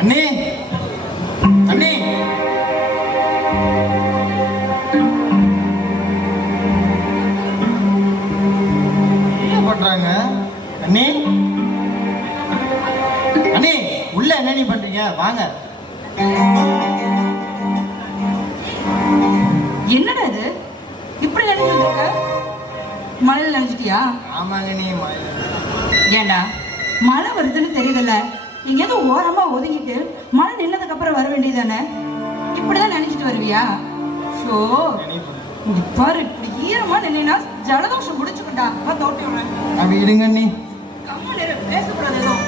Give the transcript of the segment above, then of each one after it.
அண்ணி அண்ணி என்ன பண்றாங்க? அண்ணி அண்ணி உள்ள என்ன நீ பண்றீங்க? வாங்க. என்னடா இது இப்படி நினைச்சிருக்க? மழையில நினைச்சிட்டியா? ஆமாங்க நீ மழையில. ஏண்டா மழை வருதுன்னு தெரியுதுல்ல, எங்கேயாவது ஓரமா ஒதுங்கிட்டு மழை நின்னதுக்கு அப்புறம் வர வேண்டியதானே? இப்படிதான் நினைச்சிட்டு வருவியா? ஷோ பாரு, இப்படி ஈரமா நின்னா ஜலதோஷம் முடிச்சுக்கிட்டா. தோட்டி விடுறேன். அப்படி இருங்க அண்ணி. கம்மா நேரம் பேசக்கூடாது எதுவும்.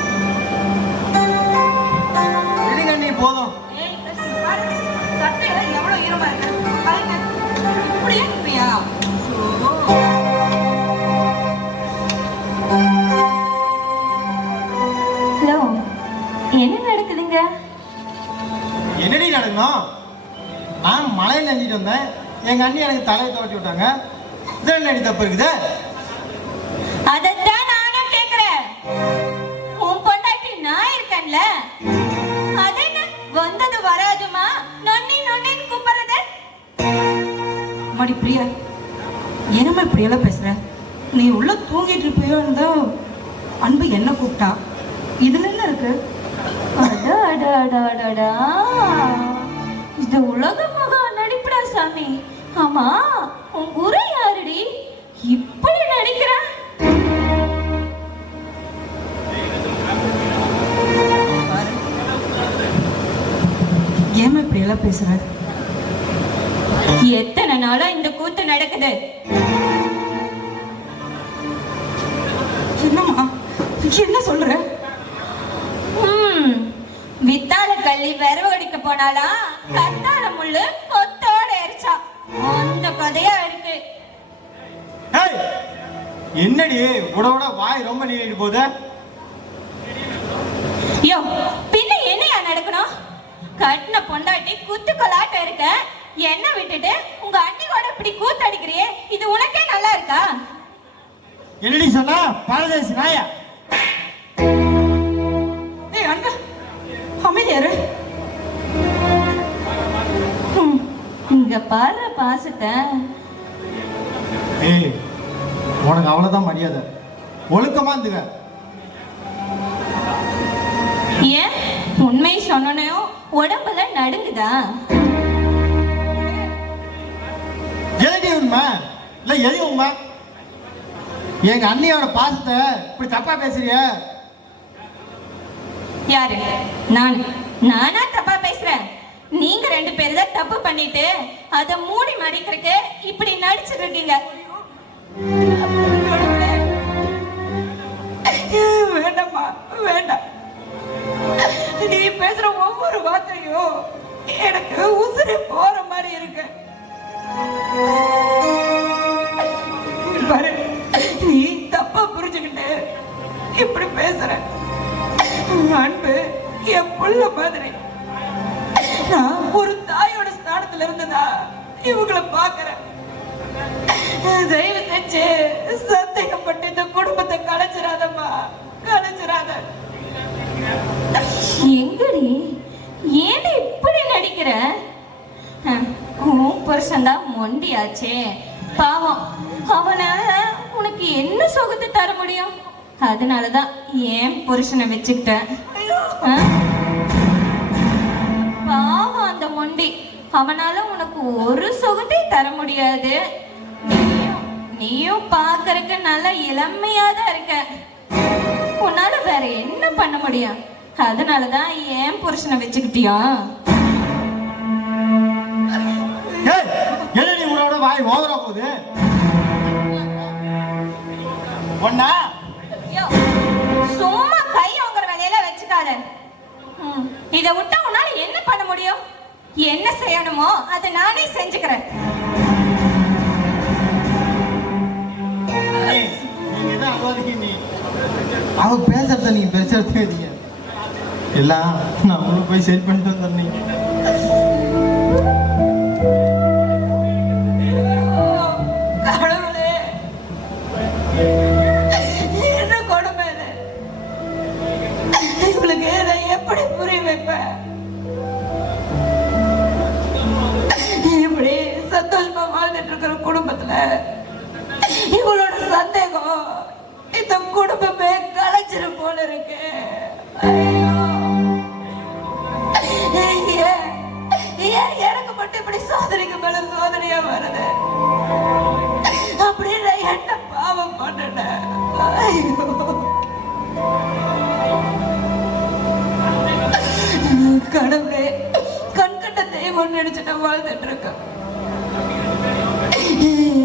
இருங்க அண்ணி போதும். சட்டையில எவ்வளவு ஈரமா இருக்கு பாருங்க. இப்படியே இருப்பியா? ஹலோ, என்ன நடக்குதுங்க? என்னடி நடக்கணும்? நான் மழையில் நினைச்சிட்டு வந்தேன். எங்க அண்ணி எனக்கு தலையை தோட்டி விட்டாங்க. இதில் என்னடி தப்பு இருக்குது? அதைத்தான் நானும் கேக்குறேன். உன் பொண்டாட்டி நான் இருக்கேன்ல, அது என்ன வந்தது வராதுமா நொன்னி நொன்னின்னு கூப்பிடுறது? மடி பிரியா, என்னம்மா இப்படியெல்லாம் பேசுற? நீ உள்ள தூங்கிட்டு இருப்பியோ இருந்தா அன்பு என்ன கூப்பிட்டா. இதுல என்ன இருக்கு? அடடடடடடா, இது உலக மகா நடிப்புடா சாமி. ஆமா, உன் குரு யாருடி இப்படி நடிக்கிறா? ஏமா இப்படியெல்லாம் பேசுற? எத்தனை நாளா இந்த கூத்து நடக்குது? என்னம்மா என்ன சொல்ற? வித்தால கள்ளி விரவு அடிக்க போனாலா கத்தால முள்ளு கொத்தோட எரிச்சா. அந்த கதையா இருக்கு. என்னடி உடவுட வாய் ரொம்ப நீடிட்டு போகுது? யோ, பின்ன என்னையா நடக்கணும்? கட்டின பொண்டாட்டி குத்து கொலாட்ட இருக்க என்ன விட்டுட்டு உங்க அண்ணி கூட இப்படி கூத்தடிக்கிறியே, இது உனக்கே நல்லா இருக்கா? என்னடி சொன்னா பரதேசி நாயா? ஏய் அண்ணா, அமைதியாரு. இங்க பாரு பாசத்தை. ஏய், உனக்கு அவ்வளவுதான் மரியாதை. ஒழுக்கமா இருந்துக்க. ஏன் உண்மை சொன்னனையும் உடம்புல நடுங்குதா? எதடி உண்மை? இல்ல எது உண்மை? எங்க அண்ணியோட பாசத்தை இப்படி தப்பா பேசுறிய? யாரு? நானா தப்பா பேசுறேன்? நீங்க ரெண்டு பேரும் தான் தப்பு பண்ணிட்டு அத மூடி மறைக்கிறதுக்கு இப்படி நடிச்சிட்டு இருக்கீங்க. வேண்டாம்மா, வேண்டாம். நீ பேசுற ஒவ்வொரு வார்த்தையும் எனக்கு உசுறு போற மாதிரி இருக்கு. பாரு, நீ தப்பா புரிஞ்சுக்கிட்டு இப்படி பேசுற. அன்பு என் புள்ள மாதிரி. நான் ஒரு தாயோட ஸ்தானத்துல இருந்ததா இவங்களை பாக்குறேன். தயவு செஞ்சு சந்தேகப்பட்டு இந்த குடும்பத்தை கலைச்சிடாதம்மா, கலைச்சிடாத. எங்கடி ஏன் இப்படி நடிக்கிற? உன் புருஷன்தான் மொண்டியாச்சே பாவம். அவனால உனக்கு என்ன சுகத்தை தர முடியும்? அதனாலதான் ஏன் புருஷனை வச்சுக்கிட்டேன். பாவம் அந்த மொண்டி, அவனால உனக்கு ஒரு சுகத்தை தர முடியாது. நீயும் பாக்குறதுக்கு நல்ல இளமையாதான் இருக்க. உன்னால வேற என்ன பண்ண முடியும்? அதனாலதான் ஏன் புருஷனை வச்சுக்கிட்டியா? என்னடி உங்களோட வாய் ஓவரா போகுது? ஒன்னா சும்மா கை வாங்குற வேலையில வச்சுக்காத. இதை விட்டா உன்னால என்ன பண்ண முடியும்? என்ன செய்யணுமோ அதை நானே செஞ்சுக்கிறேன். அவ பேசுறத நீங்க பெருசாக எல்லாம் நான் உள்ள போய் சரி பண்ணிட்டு வந்தேன். கடவுளே, என்ன கொடுமை இது? இவளுக்கு நான் எப்படி புரிய வைப்பேன்? சந்தேகம் இந்த குடும்பமே கலைச்சிரும் போல இருக்கு. ஐயோ, ஏன் எனக்கு மட்டும் இப்படி சோதனைக்கு மேல சோதனையா வருது? அப்படின்னு நான் என்ன பாவம் பண்ணேன்? ஐயோ, கடவுளே, கண்கண்ட தெய்வம் நினைச்சிட்டு வாழ்ந்துட்டு இருக்கேன்.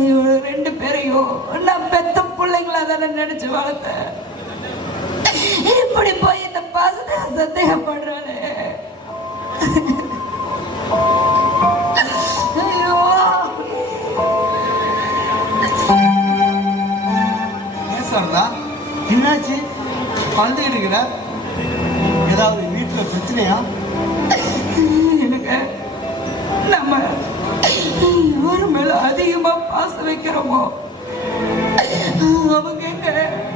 இவங்க 2 பேரையும் நான் பெத்த பிள்ளைங்களா தானே நினைச்சு வளர்த்தேன். இப்படி போய் இந்த பாசத்தை சந்தேகப்படுறானே. ஐயோ, ஏன் சாரதா, என்னாச்சு? பழுதுகிட்டு இருக்கிற? ஏதாவது வீட்டில் பிரச்சனையா? எனக்கு நம்ம யாரு மேல அதிகமா பாசம் வைக்கிறோமோ அவங்க எங்க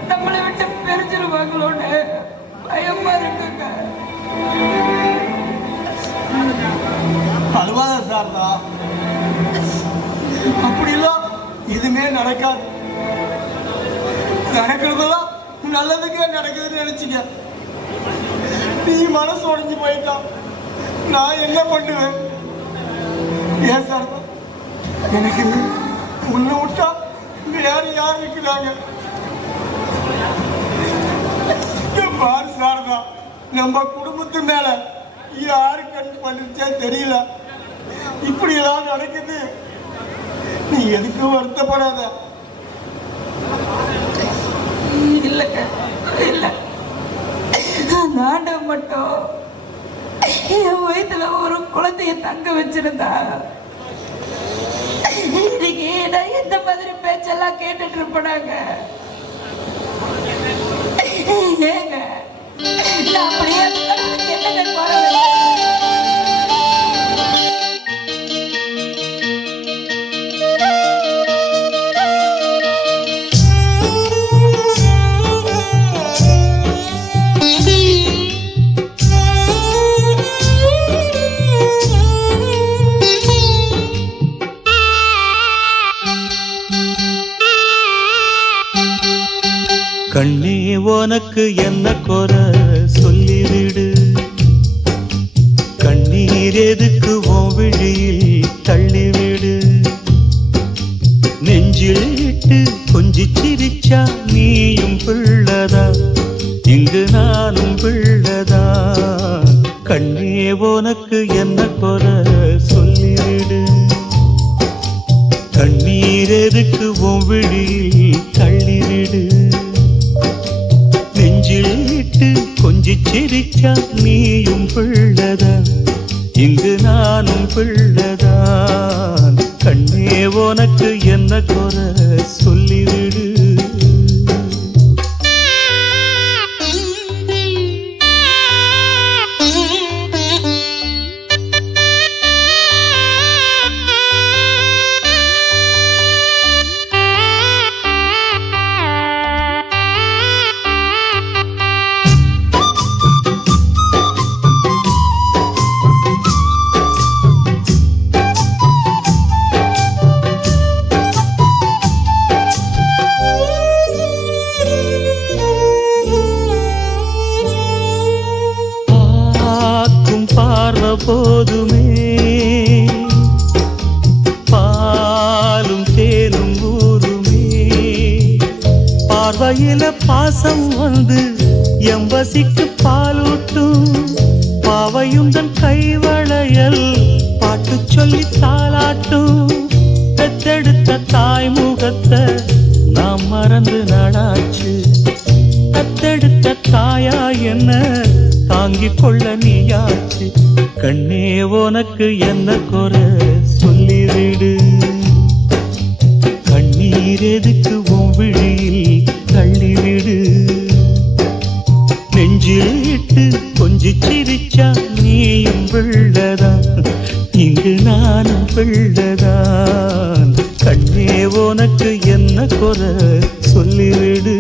நம்மளை விட்டு பிரிஞ்சிருவாங்களோன்னு பயமா இருக்குங்க. அழுவாத சாரதா, அப்படிலாம் எதுவுமே நடக்காது. நடக்கிறதெல்லாம் நல்லதுக்கே நடக்குதுன்னு நினைச்சிக்க. நீ மனசு உடைஞ்சு போயிட்டா நான் என்ன பண்ணுவேன்? ஏன் சாரதா, எனக்கு உன்னை விட்டா வேற யார் இருக்கிறாங்க? பாரு சாரதா, நம்ம குடும்பத்து மேல யாரு கண் பண்ணிச்சே தெரியல. இப்படி எல்லாம் நடக்குது. நீ எதுக்கும் வருத்தப்படாத. இல்லைங்க, இல்லை, அந்த ஆண்டவன் மட்டும் என் வயிற்றுல ஒரு குழந்தைய தங்க வச்சிருந்தா இன்னைக்கு நான் இந்த மாதிரி பேச்செல்லாம் கேட்டுட்டு இருப்பேனாங்க. ஏங்க, நான் அப்படியே அந்த கடவுளுக்கு என்னங்க குறை வச்சேன்? கண்ணே உனக்கு என்ன குறை சொல்லிவிடு. கண்ணீர் எதுக்கு உன் விழியில் தள்ளிவிடு. நெஞ்சில் இட்டு கொஞ்சி சிரிச்சா நீயும் பிள்ளதா, இங்கு நானும் பிள்ளதா. கண்ணே உனக்கு என்ன குறை சொல்லிவிடு. கண்ணீர் எதுக்கு உன் விழியில் தள்ளிவிடு. நெஞ்சிலிட்டு கொஞ்சி சிரிச்சா நீயும் பிள்ளதா, இங்கு நானும் பிள்ளதான். கண்ணே உனக்கு என்ன குறை சொல்லிவிடு. போதுமே பாலும் தேனும் ஊருமே. பார்வையில பாசம் வந்து எம்பசிக்கு பாலூட்டும். பாவையுந்தன் கைவளையல் பாட்டு சொல்லி தாளாட்டும். பெத்தெடுத்த தாய் முகத்தை நாம் மறந்து நடாச்சு. பெத்தெடுத்த தாயா என்ன தாங்கிக் கொள்ள நீயாச்சு. கண்ணே உனக்கு என்ன குறை சொல்லிவிடு. கண்ணீர் எதுக்கு உன் விழியில் தள்ளிவிடு. நெஞ்சில் இட்டு கொஞ்சி சிரிச்சா நீயும் பிள்ளதான், இங்கு நானும் பிள்ளதான். கண்ணே உனக்கு என்ன குறை சொல்லிவிடு.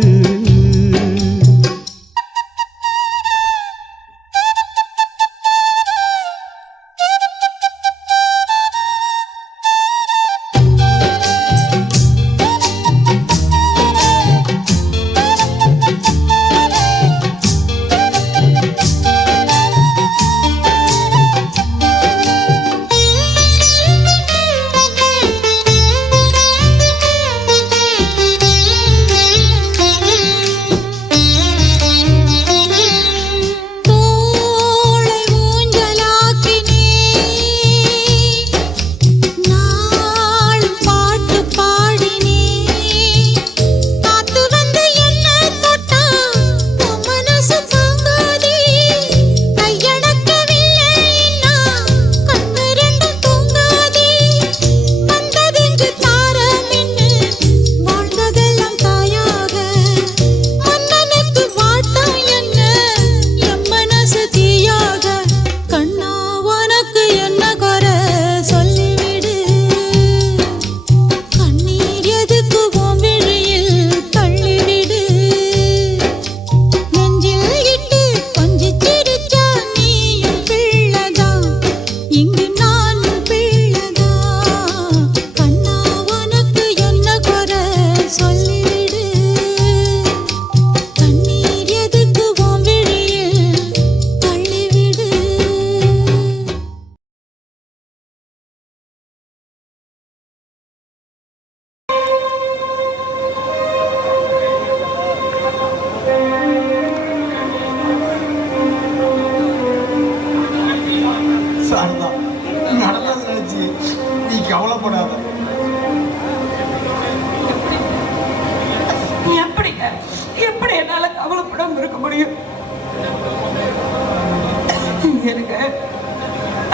எனக்கு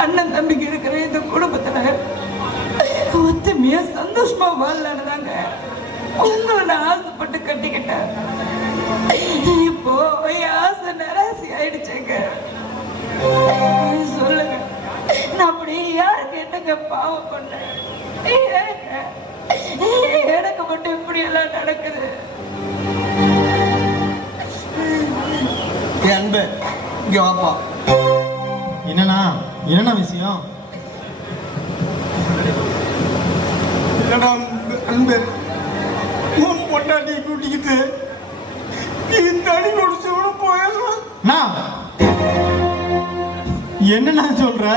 அண்ணன் தம்பிக்கு இருக்கிற இந்த குடும்பத்துல ஒத்துமையா சந்தோஷமா வாழலான்னு தாங்க உங்களை நான் ஆசைப்பட்டு கட்டிக்கிட்டேன். இப்போ என் ஆசை நிராசி ஆயிடுச்சேங்க. சொல்லுங்க, நான் அப்படி யாருக்கு என்னங்க பாவம் பண்ணேன்? எனக்கு மட்டும் இப்படி எல்லாம் நடக்குது? என் அன்பு இங்க வாப்பா. என்னண்ணா விஷயம்? என்னடா அன்பு, உன் பொண்டாட்டி கூட்டிக்கிட்டு நீ தனி குடிச்சு போயிடலாம். என்னண்ணா சொல்ற?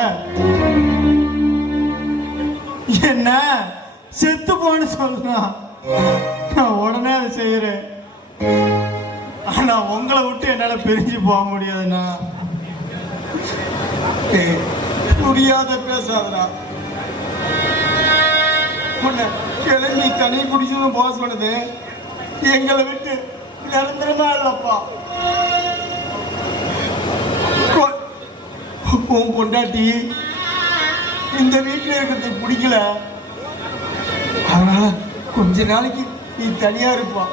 என்ன செத்து போன்னு சொல்றான். நான் உடனே அதை செய்யறேன். ஆனா உங்களை விட்டு என்னால பிரிஞ்சு போக முடியாதுண்ணா. புரியாத பேசாதடா. உன்னை கிளம்பி தனி குடிச்சு போக சொன்னது எங்களை விட்டு நிரந்தரமா இல்லப்பா. உன் பொண்டாட்டி இந்த வீட்டுல இருக்கிறது பிடிக்கல, அதனால கொஞ்ச நாளைக்கு நீ தனியா இருப்பா.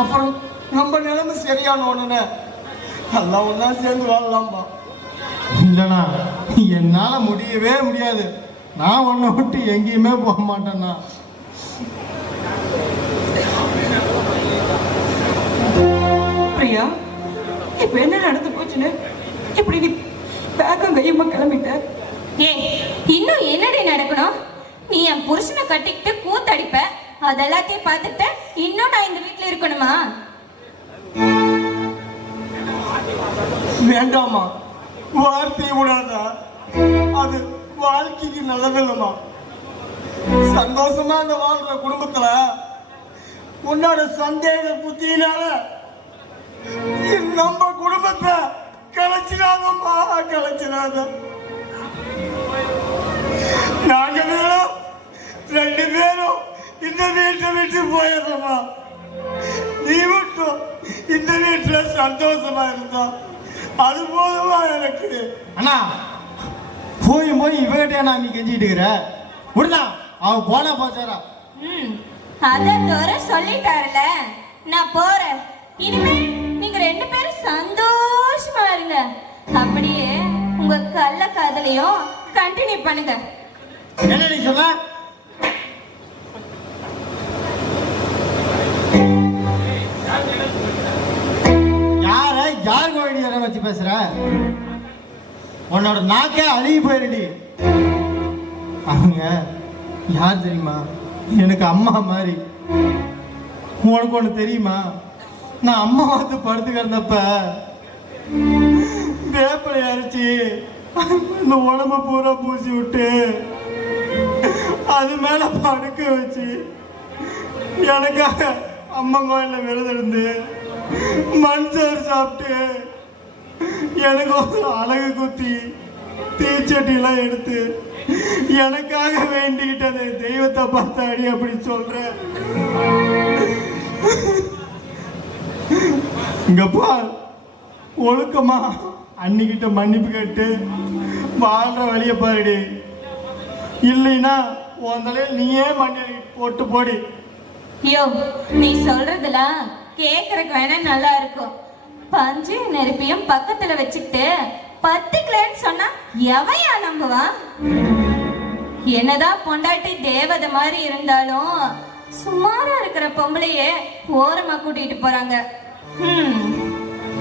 அப்புறம் நம்ம நிலைமை சரியான ஒண்ணுன்னு எல்லாம் ஒன்னா சேர்ந்து வாழலாம்பா. இல்லைண்ணா, என்னால முடியவே முடியாது. நான் உன்னை விட்டு எங்கேயுமே போக மாட்டேன்னா. பிரியா, இப்ப என்ன நடந்து போச்சுன்னு இப்படி நீ பேக்கம் கையமா கிளம்பிட்ட? இன்னும் என்னடி நடக்கணும்? நீ என் புருஷனை கட்டிக்கிட்டு கூத்தடிப்ப, அதெல்லாத்தையும் பார்த்துட்டு இன்னும் நான் இந்த வீட்டுல இருக்கணுமா? வேண்டாமா, வார்த்தையை விடாதா, அது வாழ்க்கைக்கு நல்லதில்லமா. சந்தோஷமா அந்த வாழ்ற குடும்பத்துல உன்னோட சந்தேக புத்தியினால நம்ம குடும்பத்தை கலைச்சிடாதம்மா, கலைச்சிடாத. நாங்க ரெண்டு பேரும் இந்த வீட்டை விட்டு போயிடுறோமா. நீ மட்டும் இந்த வீட்டுல சந்தோஷமா இருந்தா அது போதுமா எனக்கு. அண்ணா, போய் இவகிட்டே நான் நீ கெஞ்சிட்டு இருக்கிற விடுதா. அவ போனா போச்சாரா? அதான் தோற சொல்லிட்டாருல, நான் போறேன். இனிமே நீங்க ரெண்டு பேரும் சந்தோஷமா இருங்க. அப்படியே உங்க கள்ள காதலையும் கண்டினியூ பண்ணுங்க. என்ன நீ சொல்ல? யார் கோயிடி வச்சு பேசுற? உன்னோட நாக்கே அழுகி போயிருடி. அவங்க யார் தெரியுமா? எனக்கு அம்மா மாதிரி. உனக்கு ஒண்ணு தெரியுமா? நான் அம்மா வந்து படுத்து கிடந்தப்ப வேப்பலை அரைச்சி இந்த உடம்பு பூரா பூசி விட்டு அது மேல படுக்க வச்சு எனக்காக அம்மா கோயில்ல விரதம் இருந்து மண் சோறு சாப்பிட்டு எனக்கு ஒரு அழகு குத்தி தீச்சட்டிலாம் எடுத்து எனக்காக வேண்டிக்கிட்டு அந்த தெய்வத்தை பார்த்தாடி அப்படி சொல்றேன். இங்கப்பா ஒழுக்கமா அன்னிக்கிட்ட மன்னிப்பு கேட்டு வாழ்ற வழிய பாருடி. இல்லைன்னா உன் தலையில் நீயே மண்ணி போட்டு போடி. ஐயோ, நீ சொல்றதுலாம் கேக்குறதுக்கு வேணா நல்லா இருக்கும். பஞ்சு நெருப்பியும் பக்கத்துல வச்சுக்கிட்டு பத்திக்கலன்னு சொன்னா எவையா நம்புவான்? என்னதான் பொண்டாட்டி தேவதை மாதிரி இருந்தாலும் சுமாரா இருக்கிற பொம்பளையே ஓரமா கூட்டிட்டு போறாங்க.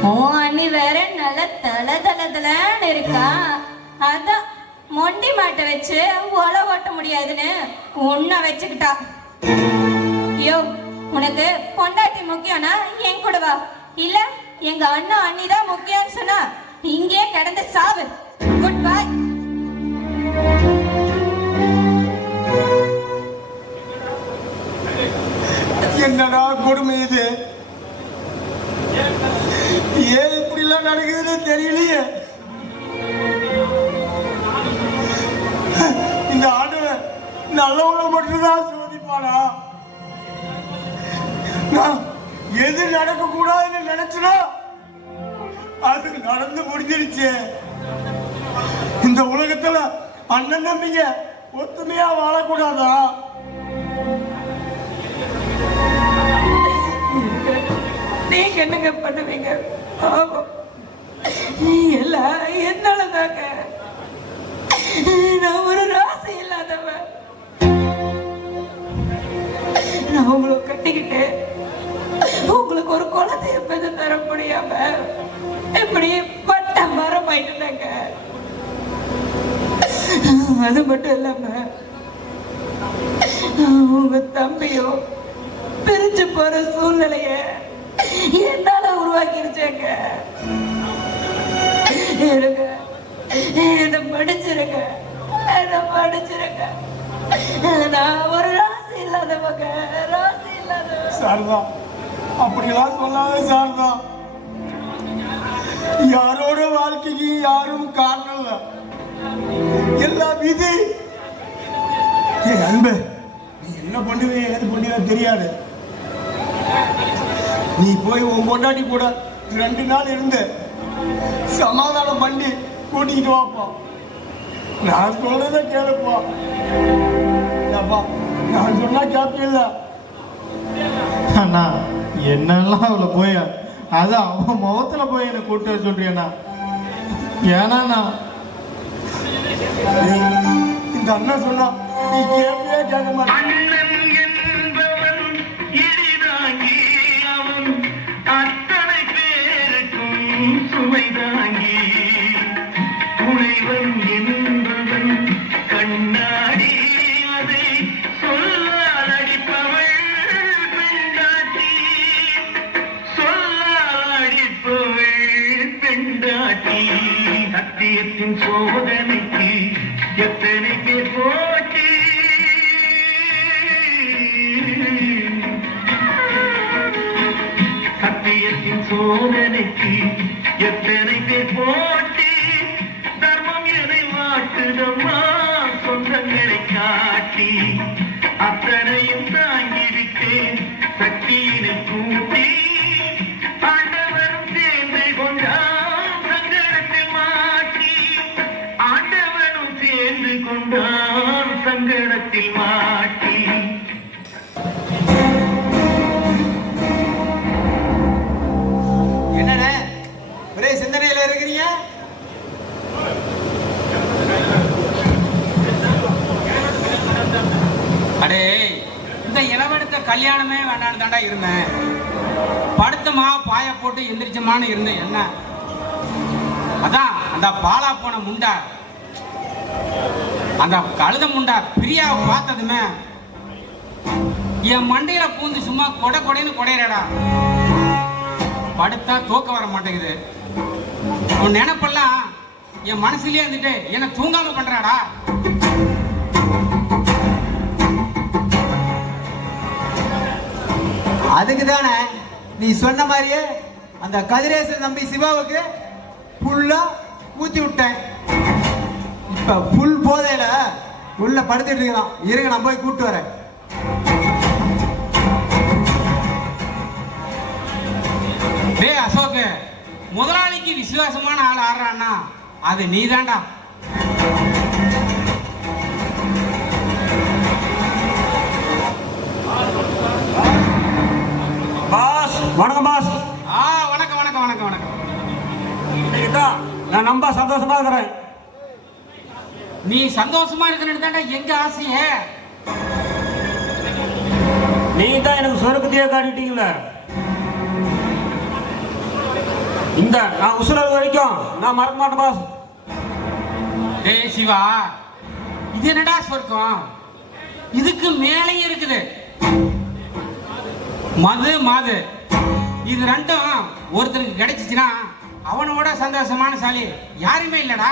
உன் அண்ணி வேற நல்ல தல தல தலன்னு இருக்கா. அதான் மொண்டி மாட்டை வச்சு ஒலை ஓட்ட முடியாதுன்னு உன்னை வச்சுக்கிட்டா. யோ, உனக்கு பொண்டாட்டி முக்கியம்னா என் கூட வா. இல்ல எங்க அண்ணா அண்ணி தான் முக்கியம்னு சொன்னா இங்கே கிடந்து சாவு. Good bye. என்னடா கொடுமை இது? ஏன் இப்படி எல்லாம் நடக்குதுன்னு தெரியலையே. இந்த ஆண்டவன் நல்லவங்க மட்டும்தான் சோதிப்பானா? நான் எது நடக்க கூடாதுன்னு நினைச்சனா அது நடந்து முடிஞ்சிருச்சு. நாங்கள அண்ணன் தம்பிங்க ஒத்துமையா வாழக்கூடாதா? நீங்க என்னங்க பண்ணுவீங்க? நீ எல்லாம் என்னாலதாங்க. நான் ஒரு ராசி இல்லாதவன். நான் உங்களை கட்டிக்கிட்டு உங்களுக்கு ஒரு குழந்தைய பெற்று தர முடியாம இப்படி பட்ட மரம் ஆயிட்டுனாங்க. அது மட்டும் இல்லாம உங்க தம்பியும் பிரிஞ்சு போற சூழ்நிலைய என்னால உருவாக்கிருச்சாங்க. எனக்கு என்னை படிச்சிருக்க, என்னை படிச்சிருக்க. நான் ஒரு ராசி இல்லாதவங்க, ராசி இல்லாதவங்க. சாரதா, அப்படிலாம் சொல்லாத சாரதா. யாரோட வாழ்க்கைக்கு யாரும் காரணம் இல்ல, எல்லாம் விதி. ஏய் அன்பு, நீ என்ன பண்ணுவே ஏது பண்ணுவே தெரியாது. நீ போய் உன் பொண்டாட்டி கூட 2 நாள் இருந்து சமாதானம் பண்ணி கூட்டிக்கிட்டு வாப்பா. நான் சொல்றத கேளுப்பா. நான் சொன்னா கேட்பீல்ல? அண்ணா என்னெல்லாம் அவளை போய் அதான் அவன் முகத்துல போய் என்னை கூட்டு வர சொல்றியண்ணா. ஏன்னா இந்த அண்ணன் சொன்னா நீ கேட்பே கேட்க மாட்டேன். அத்தனை பேருக்கும் சுமைதாங்கி துணைவன் என்பவன் கண்ணாடி அதை சொல்லால் அடிப்பவள் பெண்டாட்டி, சொல்லால் அடிப்பவள் பெண்டாட்டி. சத்தியத்தின் சோதனைக்கு எத்தனை பேர் போட்டி, சத்தியத்தின் சோதனைக்கு எத்தனை பேர் போட்டி. தர்மம் எதை வாட்டுதம்மா சொந்தங்களை காட்டி, அத்தனையும் தாங்கிவிட்டேன் சக்தியினை கூட்டி. ஆண்டவரும் சேர்ந்து கொண்டான் சங்கடத்தில் மாட்டி, ஆண்டவரும் சேர்ந்து கொண்டான் சங்கடத்தில் மாட்டி. என்னண்ணே ஒரே சிந்தனையில இருக்கிறீங்க? அடே, இந்த இளவெடுத்த கல்யாணமே வேண்டான்னு தாண்டா இருந்தேன். படுத்தமா பாய போட்டு எந்திரிச்சமான்னு இருந்தேன். என்ன அதான் அந்த பாலா போன முண்டா, அந்த கழுத முண்டா பிரியாவை பார்த்ததுமே என் மண்டையில பூந்து சும்மா கொடைன்னு கொடையறடா. படுத்தா தூக்க வர மாட்டேங்குது. உன் நினைப்பெல்லாம் என் மனசுலயே இருந்துட்டு என்ன தூங்காம பண்றாடா. அதுக்கு தானே நீ சொன்ன மாதிரியே அந்த கதிரேசன் தம்பி சிவாவுக்கு ஃபுல்லா ஊத்தி விட்டேன். இப்ப ஃபுல் போதையில உள்ள படுத்துட்டு இருக்கிறான். இருங்க, நான் போய் கூப்பிட்டு வரேன். டேய் அசோக், முதலாளிக்கு விசுவாசமான ஆள் ஆடுறான்னா அது நீதான்டா. பாஸ் வணக்கம் பாஸ். வணக்கம் வணக்கம் வணக்கம் வணக்கம். நான் ரொம்ப சந்தோஷமா இருக்கிறேன். நீ சந்தோஷமா இருக்கணும்னு தான்டா எங்க ஆசையே. நீ தான் எனக்கு சொருக்கத்தையே காட்டிட்டீங்கள. இந்த நான் உசுரல் வரைக்கும் நான் மறக்க மாட்டேன் பாஸ். டேய் சிவா, இது என்னடா சொர்க்கம்? இதுக்கு மேலேயும் இருக்குது. மது மாது இது ரெண்டும் ஒருத்தருக்கு கிடைச்சிச்சுன்னா அவனோட சந்தோஷமான சாலி யாருமே இல்லடா.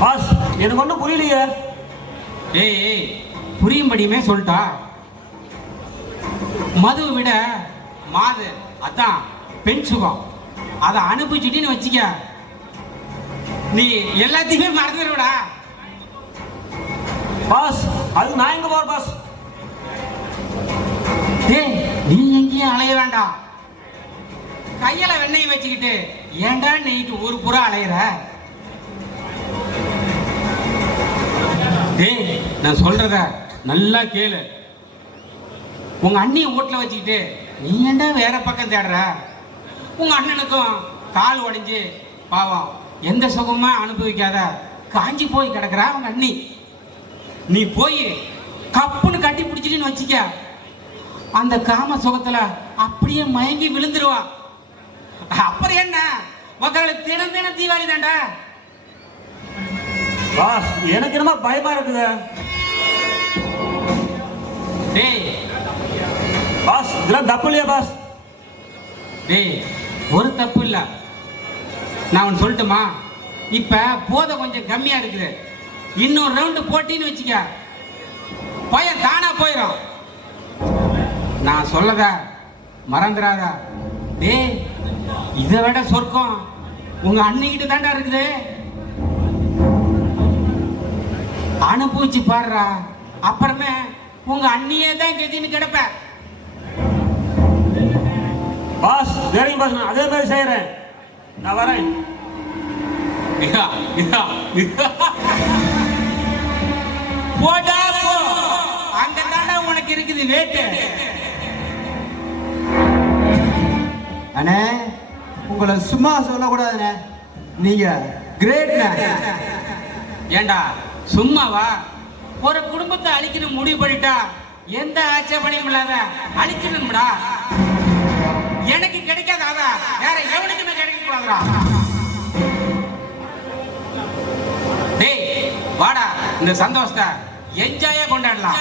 பாஸ் எனக்கு ஒன்றும் புரியலையே. டேய் புரியும்படியுமே சொல்லிட்டா. மதுவை விட மாது அதான் பெண் சுகம். அதை அனுபவிச்சுட்டின்னு வச்சுக்க, நீ எல்லாத்தையுமே மறந்துடுவடா. பாஸ் அது நான் எங்க போற பாஸ்? டேய் நீ எங்கேயும் அலைய வேண்டாம். கையில வெண்ணெய் வச்சுக்கிட்டு ஏன்டா நெய்க்கு ஒரு புறா அலையிற? டேய், நான் சொல்றத நல்லா கேளு. உங்க அண்ணிய வீட்டுல வச்சுக்கிட்டு நீ ஏன்டா வேற பக்கம் தேடுற? உங்க அண்ணனுக்கும் கால் உடைஞ்சு பாவம் எந்த சுகமா அனுபவிக்காத காஞ்சி போய் கிடக்குறா உங்க அண்ணி. நீ போய் கப்புன்னு கட்டி பிடிச்சிட்டு வச்சுக்க, அந்த காம சுகத்துல அப்படியே மயங்கி விழுந்துருவா. அப்புறம் என்ன மக்களுக்கு தினம் தினம் தீபாவளி தாண்டா. பாஸ் எனக்கு என்னமா பயமா இருக்குது. டேய் பாஸ் இதெல்லாம் தப்பு இல்லையா பாஸ்? டேய் ஒரு தப்பு இல்ல. நான் ஒன்று சொல்லட்டுமா? இப்ப போதை கொஞ்சம் கம்மியா இருக்குது. இன்னொரு ரவுண்டு போட்டின்னு வச்சுக்க, பையன் தானா போயிடும். நான் சொல்லத மறந்துடாத. டேய் இதை விட சொர்க்கம் உங்க அண்ணிக்கிட்ட தாண்டா இருக்குது. அனுபவிச்சு பாடுறா, அப்புறமே உங்க அண்ணியே தான் கெதின்னு கிடப்ப. பாஸ் சரிங்க பாஸ், நான் அதே மாதிரி செய்யறேன். நான் வரேன். போடா போ, அங்க தாண்டா உனக்கு இருக்குது வேட்டு. அண்ணே உங்களை சும்மா சொல்லக்கூடாதுண்ணே, நீங்க கிரேட்ண்ணே. ஏண்டா சும்மாவா? ஒரு குடும்பத்தை அழிக்கணும் முடிவு பண்ணிட்டா எந்த ஆட்சேபனையும் இல்லாத அழிக்கணும்டா. எனக்கு கிடைக்காத வேற எவனுக்குமே கிடைக்க கூடாதுடா. டேய் வாடா, இந்த சந்தோஷத்தை என்ஜாயா கொண்டாடலாம்.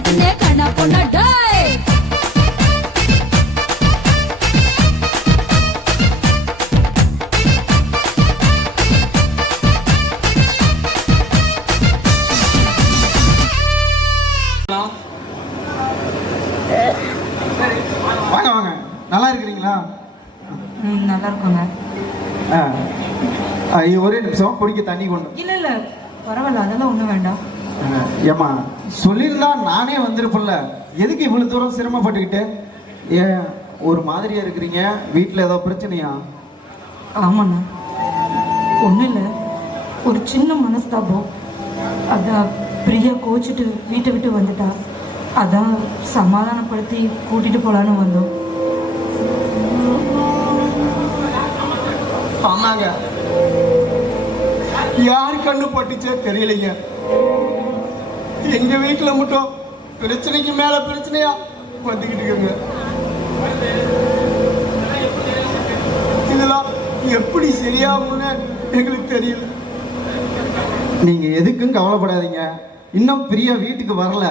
கட்டுனே கண்ணா பொண்ணா டேய் வாங்க வாங்க, நல்லா இருக்கிறீங்களா? நல்லா இருக்குங்க. ஒரே நிமிஷம், குடிக்க தண்ணி கொண்டு. இல்ல இல்ல பரவாயில்ல, அதெல்லாம் ஒண்ணும் வேண்டாம். ஏம்மா சொல்லியிருந்தா நானே வந்திருப்பேன்ல, எதுக்கு இவ்வளவு தூரம் சிரமப்பட்டுக்கிட்டு? ஏன் ஒரு மாதிரியா இருக்கிறீங்க? வீட்டில் ஏதோ பிரச்சனையா? ஆமாண்ணா, ஒன்றும் இல்லை, ஒரு சின்ன மனஸ்தாபம். அதான் பிரியா கோச்சிட்டு வீட்டை விட்டு வந்துட்டா, அதான் சமாதானப்படுத்தி கூட்டிட்டு போலான்னு வந்தோம். ஆமாங்க, யார் கண்ணு பட்டுச்சே தெரியலைங்க. எங்க வீட்டுல மட்டும் பிரச்சனைக்கு மேல பிரச்சனையா வந்துகிட்டு இருக்குங்க. இதெல்லாம் எப்படி சரியாகும்னு எங்களுக்கு தெரியல. நீங்க எதுக்கும் கவலைப்படாதீங்க. இன்னும் பிரியா வீட்டுக்கு வரல.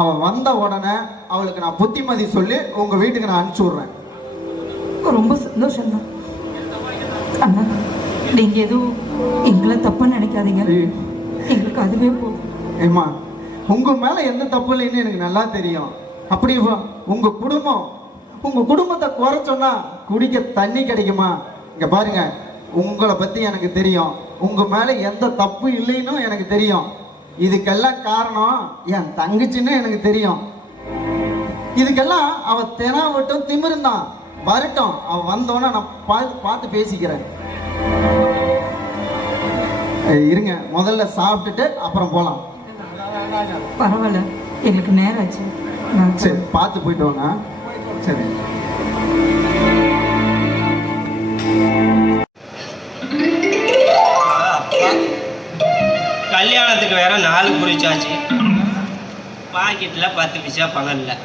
அவன் வந்த உடனே அவளுக்கு நான் புத்திமதி சொல்லி உங்க வீட்டுக்கு நான் அனுப்பிச்சு விடுறேன். ரொம்ப சந்தோஷம்தான். அண்ணா, நீங்க எதுவும் எங்களை தப்பா நினைக்காதீங்க, எங்களுக்கு அதுவே போதும். ஏம்மா, உங்க மேல எந்த தப்பு இல்லைன்னு எனக்கு நல்லா தெரியும். அப்படி உங்க குடும்பத்தை குறை சொன்னா குடிக்க தண்ணி கிடைக்குமா? இங்க பாருங்க, உங்களை பத்தி எனக்கு தெரியும், உங்க மேல எந்த தப்பு இல்லைன்னு எனக்கு தெரியும். இதுக்கெல்லாம் காரணம் என் தங்கச்சின்னு எனக்கு தெரியும். இதுக்கெல்லாம் அவ தெனாவட்டும் திமிருந்தான். வரட்டும், அவ வந்தோன்னா நான் பார்த்து பேசிக்கிறேன். இருங்க, முதல்ல சாப்பிட்டுட்டு அப்புறம் போலாம். பரவாயில்ல, எங்களுக்கு நேரம் ஆச்சு. சரி, பார்த்து போயிட்டு வாங்க. சரி. கல்யாணத்துக்கு வேற 4 குறிச்சாச்சு, பாக்கெட்டில் 10 பைசா பணம் இல்லை.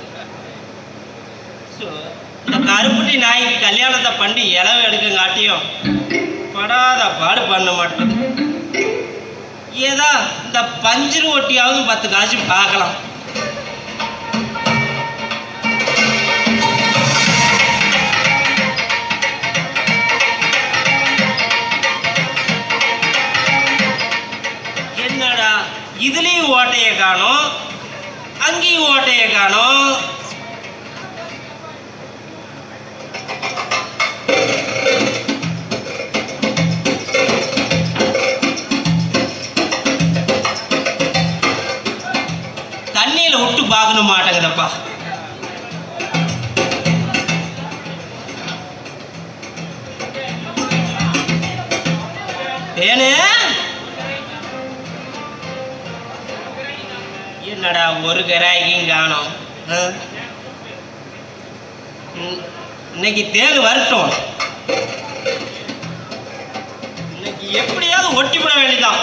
ஸோ இந்த கருப்புட்டி நாய்க்கு கல்யாணத்தை பண்ணி இளவு எடுக்கங்காட்டியும் படாத பாடு பண்ண மாட்டேங்குது. ஏதா இந்த பஞ்சு ஒட்டியாவது 10 காசு பார்க்கலாம். என்னடா இதுலேயும் ஓட்டையை காணோம், அங்கேயும் ஓட்டையை காணோம். தண்ணியில விட்டு பார்க்கணும் மாட்டேங்குதப்பா. ஏனே என்னடா ஒரு கராய்க்கும் காணோம். இன்னைக்கு தேடு வரட்டும், இன்னைக்கு எப்படியாவது ஒட்டிவிட வேண்டியதான்.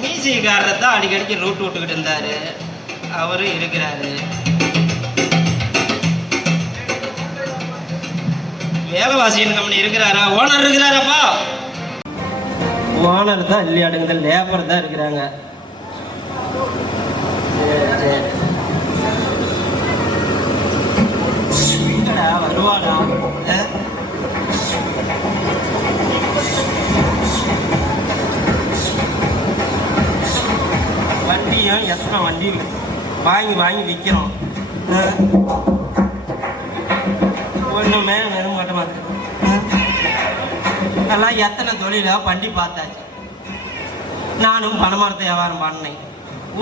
மீசிக்காரரை தான் அடிக்கடிக்கு ரூட் விட்டுக்கிட்டு இருந்தாரு, அவரும் இருக்கிறாரு. வேலைவாசியின் கம்பெனி இருக்கிறாரா? ஓனர் இருக்கிறாராப்பா? ஓனர் தான் இல்லையாடுங்க, லேபர் தான் இருக்கிறாங்க. வருவாடா? வண்டியும் எத்தனை வண்டி வாங்கி விற்கிறோம், ஒன்றுமே வெறும் மாட்ட மாட்டேன். எல்லாம் எத்தனை தொழிலாக வண்டி பார்த்தாச்சு. நானும் பணமரத்தை வியாபாரம் பண்ணேன்,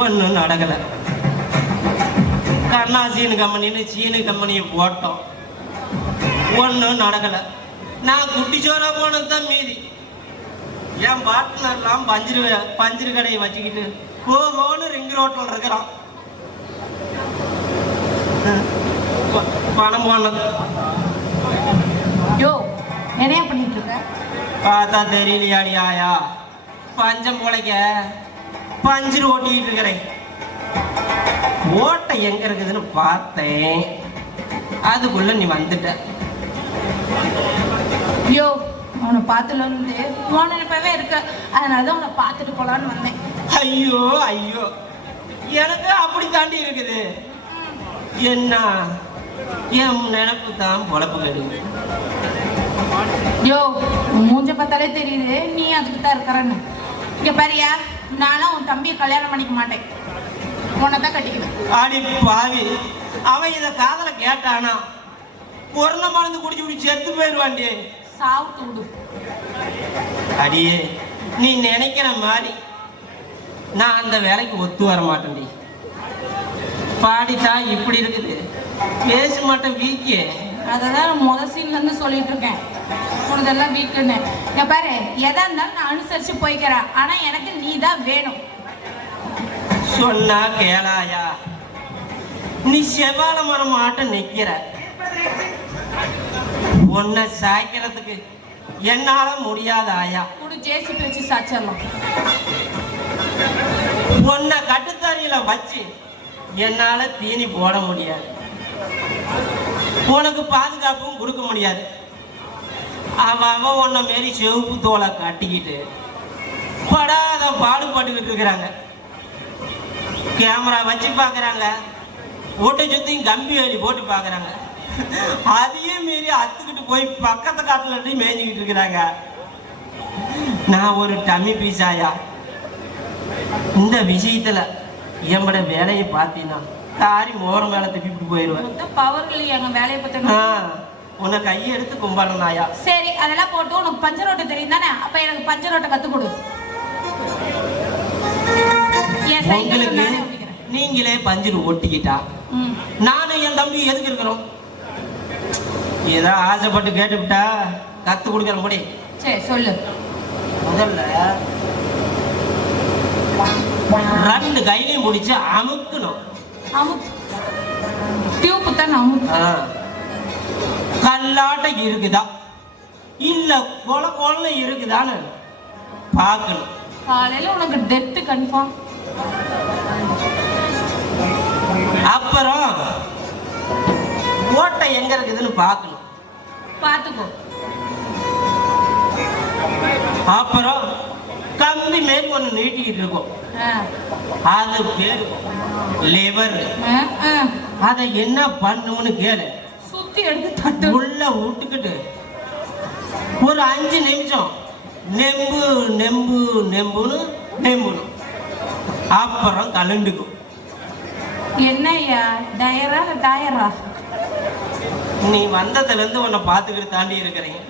ஒன்றும் நடக்கலை. கண்ணா சீனு கம்பெனின்னு சீனு கம்பெனியை போட்டோம், ஒன்றும் நடக்கலை. நான் குட்டிச்சோரா போனது தான் மீதி. என் பார்ட்னர்லாம் பஞ்சரு கடையை வச்சுக்கிட்டு போகோன்னு ரிங் ரோட்டில் இருக்கிறான். பணம் போனது. யோ, என்னையா பண்ணிட்டு இருக்க? பார்த்தா தெரியலையாடி ஆயா, பஞ்சம் போலைக்க பஞ்சு ஓட்டிக்கிட்டு இருக்கிறேன். ஓட்டை எங்க இருக்குதுன்னு பார்த்தேன், அதுக்குள்ள நீ வந்துட்ட. யோ, அவனை பார்த்துலன்னு உன் நினைப்பவே இருக்கு, அதனால தான் உன்னை பார்த்துட்டு போலான்னு வந்தேன். ஐயோ ஐயோ, எனக்கு அப்படி தாண்டி இருக்குது. என்ன என் நினைப்பு தான் பொழப்பு கெடுது. யோ, மூஞ்ச பார்த்தாலே தெரியுது நீ அதுக்கு தான் இருக்கிறன்னு. இங்க பாரியா, நானும் உன் தம்பியை கல்யாணம் பண்ணிக்க மாட்டேன், உன்னை தான் கட்டிக்குவேன். அடி பாவி, அவன் இத காதல கேட்டானா பொருண மருந்து குடிச்சு குடி செத்து போயிடுவான்டி. சாவுத்து விடு. அடியே, நீ நினைக்கிற மாதிரி நான் அந்த வேலைக்கு ஒத்து வர மாட்டேன்டி. பாடித்தா இப்படி இருக்குது, பேச மாட்டேன் வீக்கே. அததான் முதல் சீன்ல இருந்து சொல்லிட்டு இருக்கேன், உனதெல்லாம் வீக்குன்னு. இங்க பாரு, எதா இருந்தாலும் நான் அனுசரிச்சு போய்க்கிறேன், ஆனா எனக்கு நீ தான் வேணும். சொன்னா கேளாயா? நீ செவால மரம் ஆட்ட நிக்கிற, உன்னை சாய்க்கிறதுக்கு என்னால முடியாத ஆயா. கூட ஜேசி பேச்சு சாச்சிடலாம். உன்னை கட்டுத்தறியில வச்சு என்னால தீனி போட முடியாது, உனக்கு பாதுகாப்பும் கொடுக்க முடியாது. அவன் உன்னை மாரி செவப்பு தோலை கட்டிக்கிட்டு படாத பாடுபட்டுக்கிட்டு இருக்கிறாங்க. கேமரா வச்சு பார்க்குறாங்க, ஓட்டை சுத்தியும் கம்பி வேலி போட்டு பார்க்குறாங்க. அதையும் மீறி அத்துக்கிட்டு போய் பக்கத்து காட்டுல மேய்ஞ்சிக்கிட்டு இருக்கிறாங்க. நான் ஒரு டம்மி பீஸாயா? இந்த விஷயத்துல எம்மட வேலையை பார்த்தீங்கன்னா காரி மோரம் மேல திப்பிட்டு போயிடுவேன். பவர்கள் எங்க வேலையை பத்தி உன்னை கையை எடுத்து கும்பிடறாயா? சரி, அதெல்லாம் போட்டு உனக்கு பஞ்சர் ஓட்ட தெரியும் தானே, அப்ப எனக்கு பஞ்சர் ஓட்ட கத்து கொடு. உங்களுக்கு நீங்களே பஞ்சர் ஒட்டிக்கிட்டா நானும் என் தம்பி எதுக்கு இருக்கிறோம்? ஏதோ ஆசைப்பட்டு கேட்டுவிட்டா கத்து கொடுக்கற முடி. சரி சொல்லு. முதல்ல ரெண்டு கையிலையும் பிடிச்சு அமுக்கணும். அமுக்கு டியூப் தான் அமுக்கு. கல்லாட்டம் இருக்குதா இல்ல கொலை கொலை இருக்குதான்னு பார்க்கணும். காலையில உனக்கு டெத்து கன்ஃபார்ம். அப்புறம் ஓட்டை எங்க இருக்குதுன்னு பார்க்கணும். பார்த்துக்கோ. அப்புறம் கம்பி மேல் ஒண்ணு நீட்டிக்கிட்டு இருக்கும், அது பேரு லிவர். அதை என்ன பண்ணும்னு கேளு. சுத்தி எடுத்து தட்டு உள்ள விட்டுக்கிட்டு ஒரு 5 நிமிஷம் நெம்பு நெம்பு நெம்புன்னு நெம்புணும். அப்புறம் கலண்டுக்கும். என்னய்யா, டயரா டயரா? நீ வந்ததுல இருந்து உன்னை பார்த்துக்கிட்டு தாண்டி இருக்கிறேன்.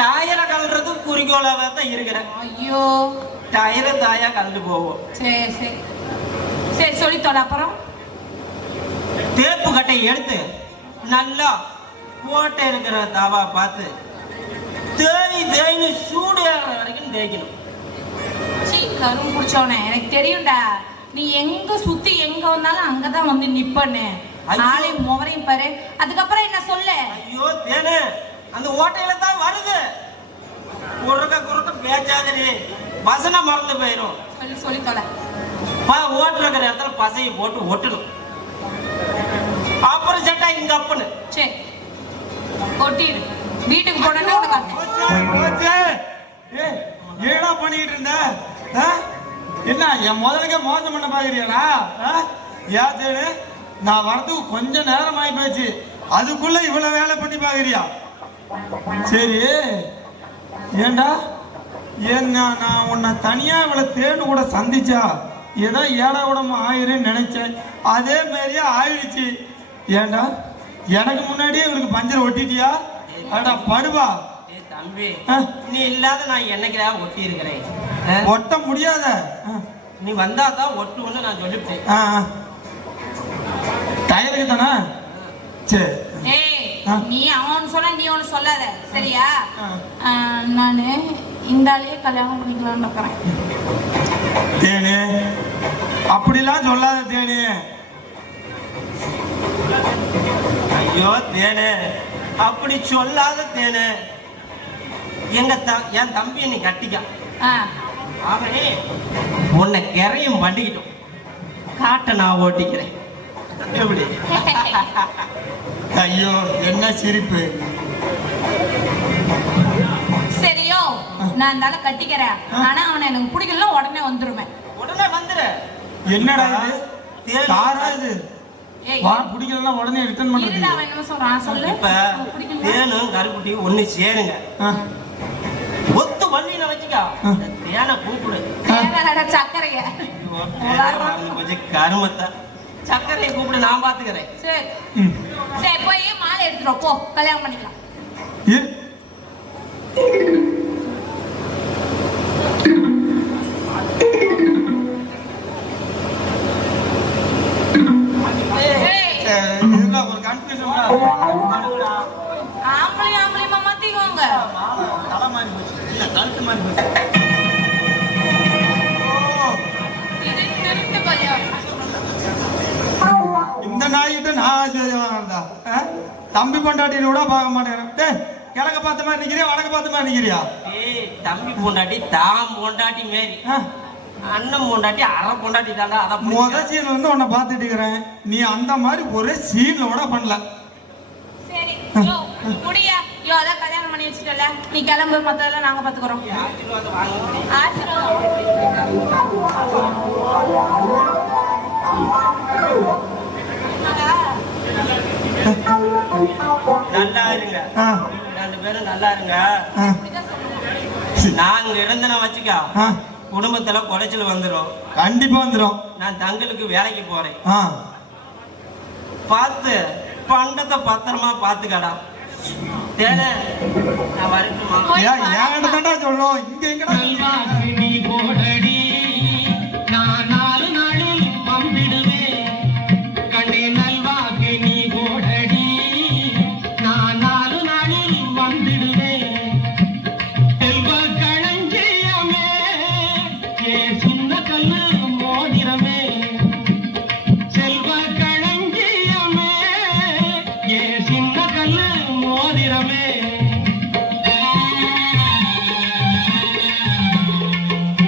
டயரை கலறது குறிக்கோளாக தான் இருக்கிறேன். ஐயோ, டயரை தாயா கலந்து போவோம். சரி சரி சரி சொல்லித்தோட. அப்புறம் தேப்பு கட்டை எடுத்து நல்லா ஓட்டை இருக்கிற தாவா பார்த்து தேய்னு சூடு ஏறுற வரைக்கும் தேய்க்கணும். சீ, கரும் பிடிச்சவனே, எனக்கு தெரியும்டா, நீ எங்க சுத்தி எங்க வந்தாலும் அங்கதான் வந்து நிப்பன்னு. நாளையும் முவரையும் பாரு, அதுக்கப்புறம் என்ன சொல்லு. ஐயோ தேனு, அந்த ஓட்டையில தான் வருது. குறுக்க குறுக்க பேச்சாதே, பசனை மறந்து போயிடும். சொல்லி சொல்லி தொலை. ஓட்டுற இடத்துல பசையை போட்டு ஒட்டணும். அப்புறம் சட்டா இங்க அப்புன்னு. சரி, ஒட்டிடு. வீட்டுக்கு போனா ஏடா பண்ணிட்டு இருந்த? என்ன என் முதலுக்கே மோசம் பண்ண பாக்குறியாடா? ஏன் தேனு, நான் வரதுக்கு கொஞ்சம் நேரம் ஆகி போச்சு, அதுக்குள்ள இவ்வளவு வேலை பண்ணி பாக்குறியா? சரி, ஏண்டா என்ன நான் உன்னை தனியா இவ்வளவு தேனு கூட சந்திச்சா ஏதோ ஏடா உடம்பு ஆயிருன்னு நினைச்சேன், அதே மாதிரியே ஆயிடுச்சு. ஏண்டா எனக்கு முன்னாடியே இவருக்கு பஞ்சர் ஒட்டிட்டியா? அடா படுவா. தம்பி, நீ இல்லாத நான் என்னைக்கா ஒட்டி இருக்கிறேன். ஒட்ட முடியாத, நீ வந்தாதான் ஒட்டுன்னு நான் சொல்லிவிட்டேன். டயருக்கு தானே? சரி. நீ அவன் சொன்ன, நீ ஒண்ணு சொல்லாத சரியா? நானு இந்த ஆளையே கல்யாணம் பண்ணிக்கலாம்னு இருக்கிறேன். தேனு, அப்படிலாம் சொல்லாத தேனு. ஐயோ தேனு, அப்படி சொல்லாத தேனு. என் தம்பியை நீ கட்டிக்க. அவனே உன்னை கிரையும் பண்ணிக்கிட்டோம், காட்டை நான் ஓட்டிக்கிறேன். எப்படி? ஐயோ என்ன சிரிப்பு. சரியோ, நான் இருந்தாலும் கட்டிக்கிறேன், ஆனா அவனை எனக்கு பிடிக்கல உடனே வந்துருவேன். உடனே வந்துரு. என்னடா இது தேனு. காரா இது ஏய், வா பிடிக்கலன்னா உடனே ரிட்டர்ன் இருடா, பண்றது அவன் என்ன சொல்றான் சொல்லு. இப்ப பிடிக்கல. தேனும் கருப்புட்டி ஒண்ணு சேருங்க. ஆ, ஒத்து வள்ளின வச்சுக்கா. தேனை கூப்பிடு. தேவையில்லடா, சர்க்கரைய. மறந்து போச்சு கருமத்தை. சக்கரையை கூப்பிடு, நான் பாத்துக்கிறேன். சரி ம். சரி, போய் மாலை எடுத்துட்டு வா, போ கல்யாணம் பண்ணிக்கலாம். இரு. ஏய், இதுதான் ஒரு கன்ஃபியூஷன் ஆம்பளையுமா மாத்திக்கோங்க. தலை மாறி போச்சு இல்ல கழுத்து மாறி போச்சு இது திருட்டு கல்யாணம். இந்த நாய்கிட்ட நான் ஆசீர்வாதம் இருந்தா தம்பி பொண்டாட்டின்னு கூட பார்க்க மாட்டேன் டேய் கிழக்க பார்த்த மாதிரி நிக்கிறியா வடக்க பார்த்த மாதிரி நிக்கிறியா ஏய், தம்பி பொண்டாட்டி தாம் பொண்டாட்டி மாரி. அண்ணன் பொண்டாட்டி அரை பொண்டாட்டி தாண்டா. அதான் முத சீன்ல வந்து உன்னை பார்த்துட்டு இருக்கிறேன் நீ அந்த மாதிரி ஒரே சீன்ல கூட பண்ணல சரி, யோ, முடியா. யோ, அதான் கல்யாணம் பண்ணி வச்சுட்டல. நீ கிளம்பு, மத்ததெல்லாம் நாங்க பாத்துக்கிறோம். ஆசீர்வாதம் வாங்க முடியும். நல்லா இருங்க. ஆ, 2 பேரும் நல்லா இருங்க. ஆ, நாங்க இருந்தன வச்சுக்கா, ஆ. குடும்பத்துல குறைச்சல் வந்துரும். கண்டிப்பா வந்துடும் நான் தங்களுக்கு வேலைக்கு போறேன். ஆ பார்த்து பண்டத்தை பத்திரமா பாத்துக்கடா. தேனே, நான் வரட்டுமா? ஏன் என்கிட்ட தாண்டா சொல்லும் இங்க எங்கடா நீ போடடி நான் 4 நாளில் வந்திடுவேன் கண்ணே நல்வாக்கு நீ போடடி நான் 4 நாளில் வந்திடுவேன் செல்வ களஞ்சியமே ஏ சின்ன கல்லு மோதிரமே செல்வ களஞ்சியமே ஏ சின்ன கல்லு மோதிரமே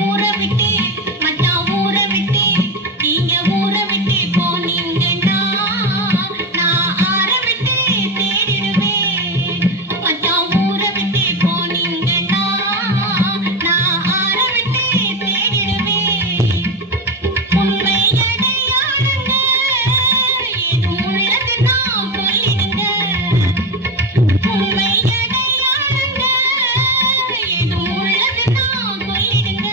ஊரை விட்டு மச்சான் ஊரை விட்டு நீங்க ஊரை விட்டு போனீங்கன்னா நான் ஆரை விட்டு தேடிடுவேன். மச்சான் ஊரை விட்டு போனீங்கன்னா நான் ஆரை விட்டு தேடிடுவேன். உண்மை அடையாளங்க எது உள்ளதுன்னா சொல்லிடுங்க. உண்மை அடையாளங்க எது உள்ளதுன்னா சொல்லிடுங்க.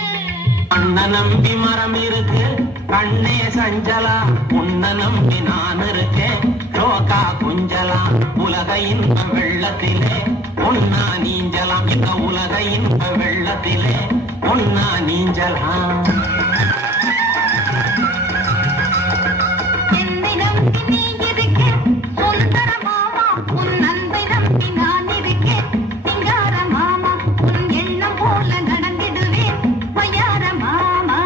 அண்ண நம்பி மரம் இருக்கு கண்ணே சஞ்சலா உன்ன நம்பி நான் இருக்கேன் ரோகா குஞ்சலா உலக இன்ப வெள்ளத்திலே ஒன்னா நீஞ்சலாம் இந்த உலக இன்ப வெள்ளத்திலே ஒன்னா நீஞ்சலாம் என்னை நம்பி நீ இருக்க சுந்தர மாமா உன் அன்பை நம்பி நான் இருக்க சிங்கார மாமா உன் எண்ணம் போல நடந்திடுவேன் பையார மாமா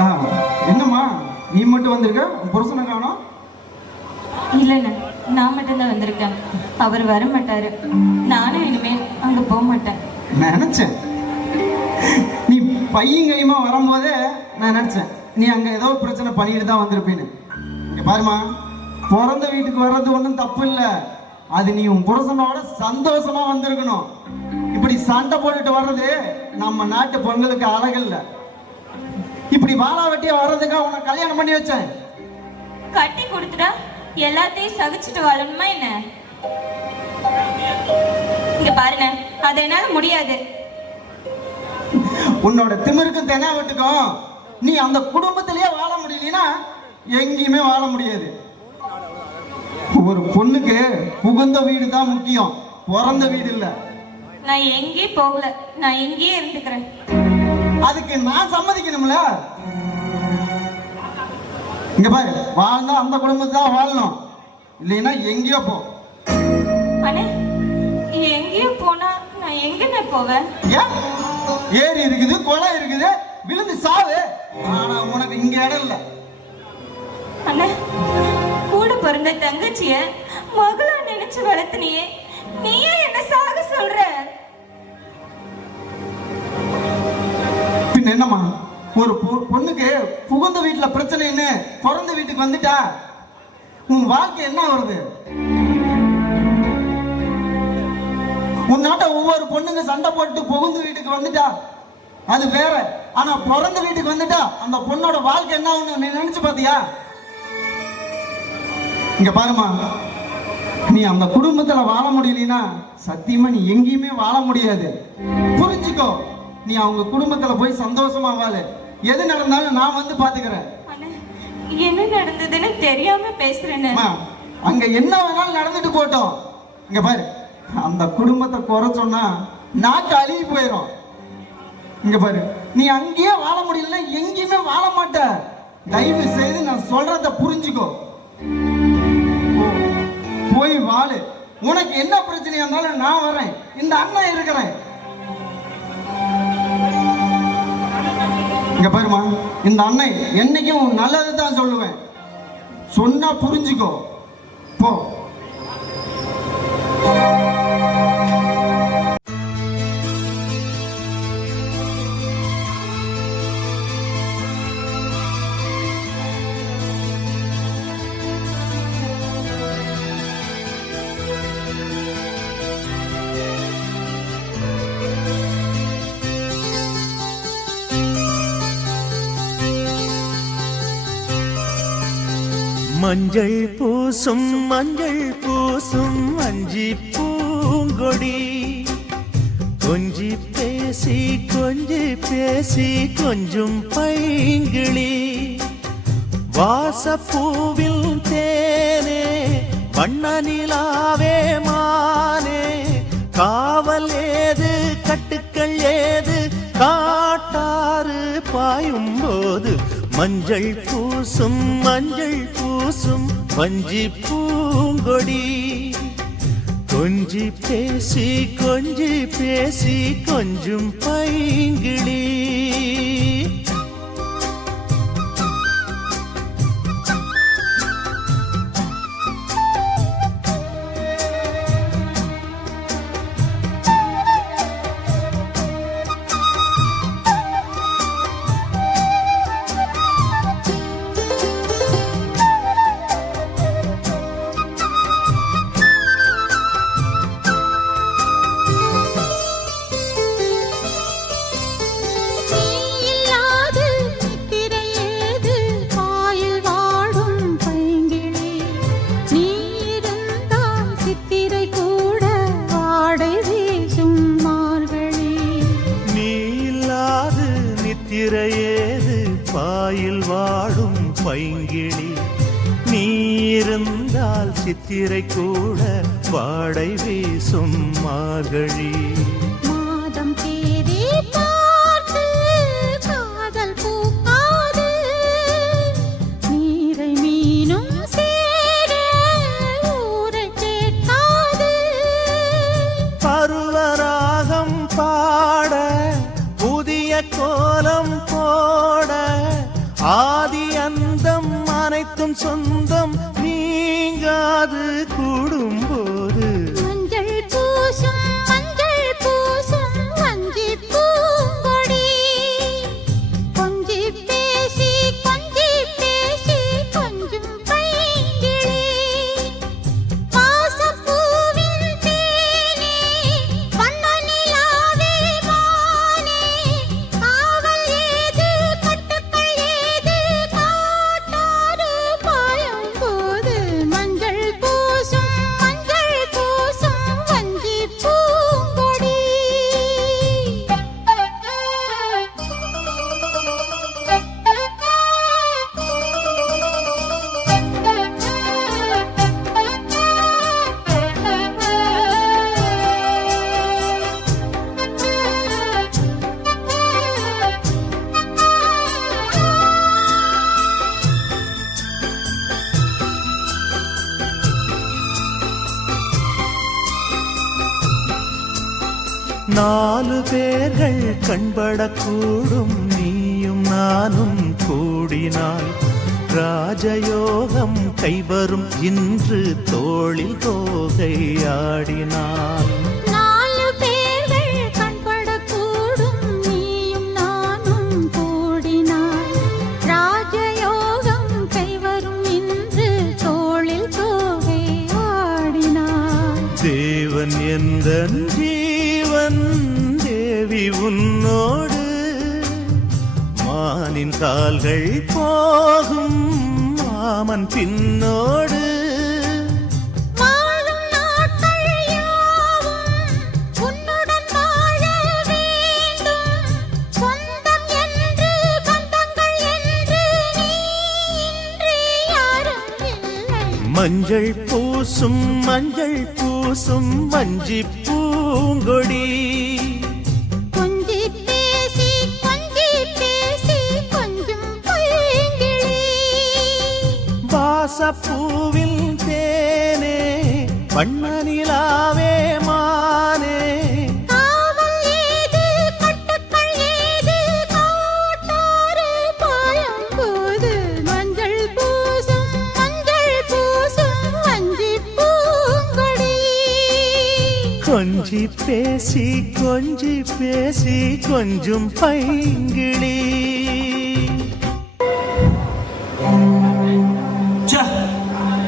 ஆ, என்னம்மா நீ மட்டும் வந்திருக்க உன் புருஷனை காணோம் இல்லைண்ணே, நான் மட்டும்தான் வந்திருக்கேன். அவர் வர மாட்டாரு. நானும் இனிமேல் அங்க போக மாட்டேன். நான் நினைச்சேன் நீ பையன் கையுமா வரும்போதே நான் நினைச்சேன் நீ அங்க ஏதோ பிரச்சனை பண்ணிட்டு தான் வந்திருப்பேன்னு. இங்க பாருமா, பிறந்த வீட்டுக்கு வர்றது ஒன்றும் தப்பு இல்லை. அது நீ உன் புருஷனோட சந்தோஷமா வந்திருக்கணும். இப்படி சண்டை போட்டுட்டு வர்றது நம்ம நாட்டு பொங்கலுக்கு அழகில்ல. இப்படி வாழா வெட்டியா வர்றதுக்காக உன்னை கல்யாணம் பண்ணி வச்சேன். கட்டி கொடுத்துட்டா எல்லாத்தையும் சகிச்சுட்டு வாழணுமா என்ன? இங்க பாருங்க, அது என்னால முடியாது. உன்னோட திமிருக்கும் தெனாவட்டுக்கும் நீ அந்த குடும்பத்திலேயே வாழ முடியலனா எங்கேயுமே வாழ முடியாது. ஒரு பொண்ணுக்கு புகுந்த வீடு தான் முக்கியம், பிறந்த வீடு இல்ல. நான் எங்கேயும் போகல, நான் இங்கேயே இருந்துக்கிறேன். அதுக்கு நான் சம்மதிக்கணும்ல. இங்க பாரு, வாழ்ந்தா அந்த குடும்பத்தை தான் வாழணும், இல்லைன்னா எங்கேயோ போ. அண்ணே, எங்கேயும் போனா நான் எங்கன்னு போவேன்? ஏன்? ஏரி இருக்குது, குளம் இருக்குது, விழுந்து சாவு. ஆனா உனக்கு இங்க இடம் இல்ல. அண்ணா, கூட பிறந்த தங்கச்சிய மகளா நினைச்சு வளர்த்தனியே, நீயே என்ன சாக சொல்ற? பின்ன என்னம்மா, ஒரு பொண்ணுக்கு புகுந்த வீட்டுல பிரச்சனைன்னு பிறந்த வீட்டுக்கு வந்துட்டா உன் வாழ்க்கை என்ன வருது? உன்னாட்ட ஒவ்வொரு பொண்ணுங்க சண்டை போட்டு புகுந்த வீட்டுக்கு வந்துட்டா அது வேற. ஆனா பிறந்த வீட்டுக்கு வந்துட்டா அந்த பொண்ணோட வாழ்க்கை என்ன ஆகும்னு நீ நினைச்சு பாத்தியா? இங்க பாருமா, நீ அந்த குடும்பத்துல வாழ முடியலனா சத்தியமா நீ எங்கேயுமே வாழ முடியாது. புரிஞ்சுக்கோ. நீ அவங்க குடும்பத்துல போய் சந்தோஷமா வாழு. எது நடந்தாலும் நான் வந்து பாத்துக்கிறேன். என்ன நடந்ததுன்னு தெரியாம பேசுறேன்னு. அங்க என்ன வேணாலும் நடந்துட்டு போட்டோம். இங்க பாரு, அந்த குடும்பத்தை குறை சொன்னா நாக்கு அழுகி போயிடும். இங்க பாரு, நீ அங்கேயே வாழ முடியல, எங்கேயுமே வாழ மாட்ட. தயவு செய்து நான் சொல்றத புரிஞ்சுக்கோ. போய் வாழு. உனக்கு என்ன பிரச்சனையா இருந்தாலும் நான் வரேன். இந்த அண்ணன் இருக்கிறேன். இங்க பாருமா, இந்த அண்ணன் என்னைக்கும் நல்லது தான் சொல்லுவேன். சொன்னா புரிஞ்சுக்கோ. போ. மஞ்சள் பூசும் அஞ்சி பூங்கொடி, கொஞ்சி பேசி கொஞ்சம் பைங்கிளி, வாசப்பூவில் தேனே வண்ண நிலாவே மானே, காவல் ஏது கட்டுக்கள் ஏது காட்டாறு பாயும் போது, மஞ்சள் பூசும் வஞ்சி பூங்கொடி, கொஞ்சி பேசி கொஞ்சம் பைங்கிளி. ஏது பாயில் வாடும் பைங்கிளி, நீ இருந்தால் சித்திரை கூட வாடை வீசும் மார்கழி. மாதம் தேதி பார்த்து காதல் பூக்காது, நீரை மீனும் சேர ஊரை கேட்காது, பருவராகம் பாட புதிய கோலம் போட, ஆதி அந்தம் அனைத்தும் சொந்தம் நீங்காது கூடும்போது, மஞ்சள் பூசும் வஞ்சி பூங்கொடி, கொஞ்சி பேசி கொஞ்சம் பைங்கிளி, வாசப்பூவின் தேனே வண்ண நிலாவே மானே, காவல் ஏது கட்டுக்கள் ஏது காட்டாறு பாயும் போது, மஞ்சள் பூசும் வஞ்சி பூங்கொடி. நாலு பேர்கள் கண்படக்கூடும், நீயும் நானும் கூடினாள் ராஜயோகம் கைவரும் இன்று தோளில் தோகை ஆடினாள். 4 பேர்கள் கண்படக்கூடும் நீயும் நானும் கூடினாய் ராஜயோகம் கைவரும் இன்று தோளில் தோகை ஆடினாய். தேவன் எந்தன் ஜீவன் தேவி உன்னோடு மானின் கால்கள் போகும் மாமன் பின்னோடு. வாழும் நாட்கள் யாவும் உன்னுடன் வாழ வேண்டும் சொந்தம் என்று பந்தங்கள் என்று நீ இன்றி யாரும் இல்லை. மஞ்சள் பூசும் மஞ்சி பூங்கொடி கொஞ்சி பேசி கொஞ்சம் பைங்கிளி வாசப்பூவில் தேனே வண்ணனிலாவே மானே. காவல் ஏது கட்டுக்கள் ஏது காட்டாறு பாயும் போது மஞ்சள் பூசும் மஞ்சி பூங்கொடி. கொஞ்சி பேசி கொஞ்சம் பைங்கிளி.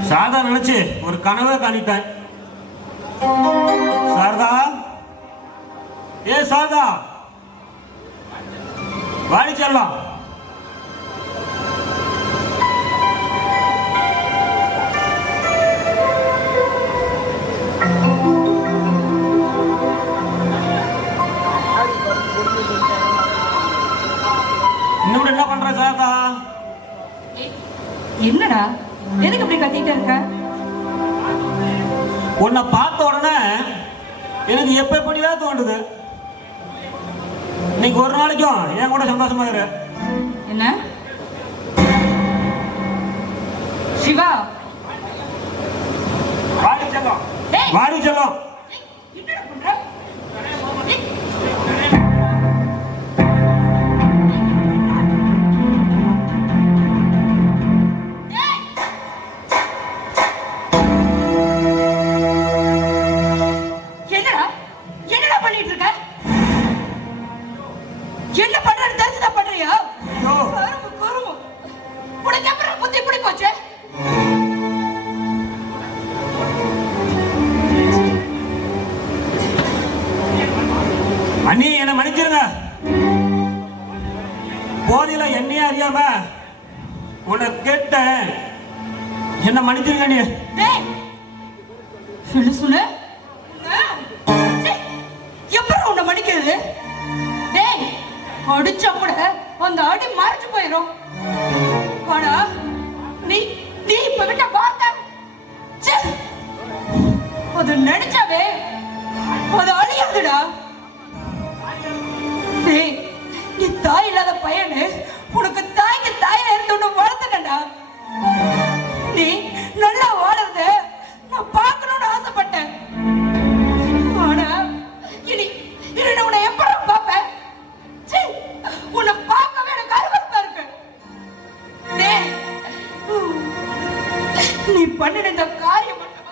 சாரதா நினைச்சு ஒரு கனவே காணிட்டேன். சாரதா, ஏ சாரதா, வாடி செல்லாம். இன்னும் என்ன பண்ற சாரதா? என்னடா எதுக்கு இப்படி கத்திட்டு இருக்க? உன்னை பார்த்த உடனே எனக்கு எப்ப எப்படிதான் தோண்டுது. இன்னைக்கு ஒரு நாளைக்கும் என் கூட சந்தோஷமா இரு. என்ன சிவா? வாடி செல்லம், டேய். வாடி செல்லம். என்னடா பண்ற? ஏய், என்னடா பண்ணிட்டு இருக்க? என்ன பண்றது தெரிஞ்சுதா பண்றியா? கருமு உனக்கு அப்புறம் புத்தி இப்படி போச்சு. அண்ணி என்ன மன்னிச்சிருங்க. போதில என்னையே அறியாம உன்னை கேட்டேன். என்ன மன்னிச்சிருங்க நீ. டேய் சொல்லு எப்படி உன்னை மன்னிக்கிறது? டேய் அடிச்சா கூட அந்த அடி மறைச்சு போயிடும். ஆனா நீ இப்ப விட்ட வார்த்தை அது நினைச்சாவே அது அழியாதுடா. டேய் நீ தாய் இல்லாத பையனு உனக்கு தாய்க்கு தாயா இருந்து உன்னை வளர்த்துட்டா. நீ நல்லா வாழறத நான் பார்க்கணும்னு ஆசைப்பட்டேன். ஆனா இனி நான் உன்னை எப்படி பார்ப்பேன்? உன்னை பார்க்கவே எனக்கு அருவருப்பா இருக்கு. டேய் நீ பண்ணின இந்த காரியம் மட்டும்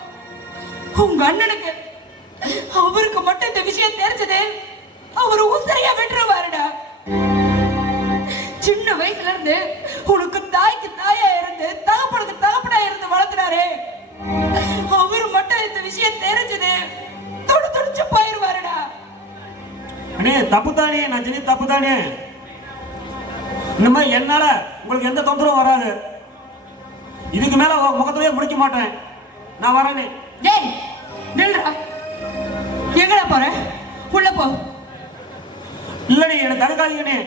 உங்க அண்ணனுக்கு அவருக்கு மட்டும் இந்த விஷயம் தெரிஞ்சது அவர் உசிரியா விட்டுருவாருடா. சின்ன வயசுல இருந்து உனக்கு தாய்க்கு தாயா இருந்து தகப்பனுக்கு தகப்பனா இருந்து வளர்த்துனாரு. அவரு மட்டும் இந்த விஷயம் தெரிஞ்சது துடிச்சு போயிருவாருடா. அண்ணே தப்புதானே, நான் செஞ்ச தப்புதானே. இந்த மாதிரி என்னால உங்களுக்கு எந்த தொந்தரவும் வராது. இதுக்கு மேல முகத்திலேயே முடிக்க மாட்டேன். நான் வரேனே. டேய் நில்றா. எங்கடா போற? உள்ள போ. இல்லடி என்ன தடுக்காதீங்கண்ணே.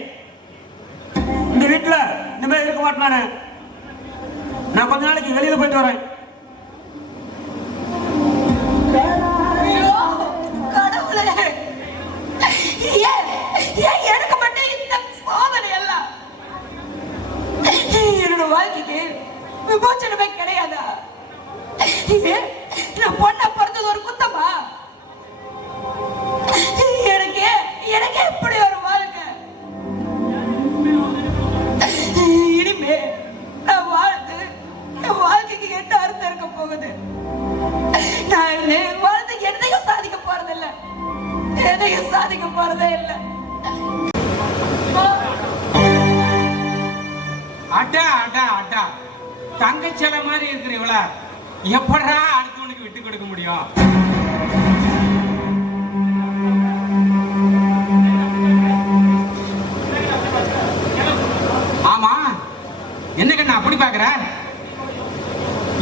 இந்த வீட்டுல இந்த மாதிரி இருக்க மாட்டேன் நானு. நான் கொஞ்ச நாளைக்கு வெளியில போயிட்டு வரேன். ஐயோ கடவுளே, ஏன் எனக்கு மட்டும் இந்த சோதனை எல்லாம்? என்னோட வாழ்க்கைக்கு விமோச்சனமே கிடையாதா? நான் பொண்ண பிறந்தது ஒரு குத்தமா? எனக்கு எப்படி ஒரு வாழ்க்கை? அட்டா அட்டா அட்டா தங்கச்சில மாதிரி இருக்கிற இவள எப்படா அடுத்தவனுக்கு விட்டு கொடுக்க முடியும்? ஆமா, என்ன கண்ணா அப்படி பாக்குற?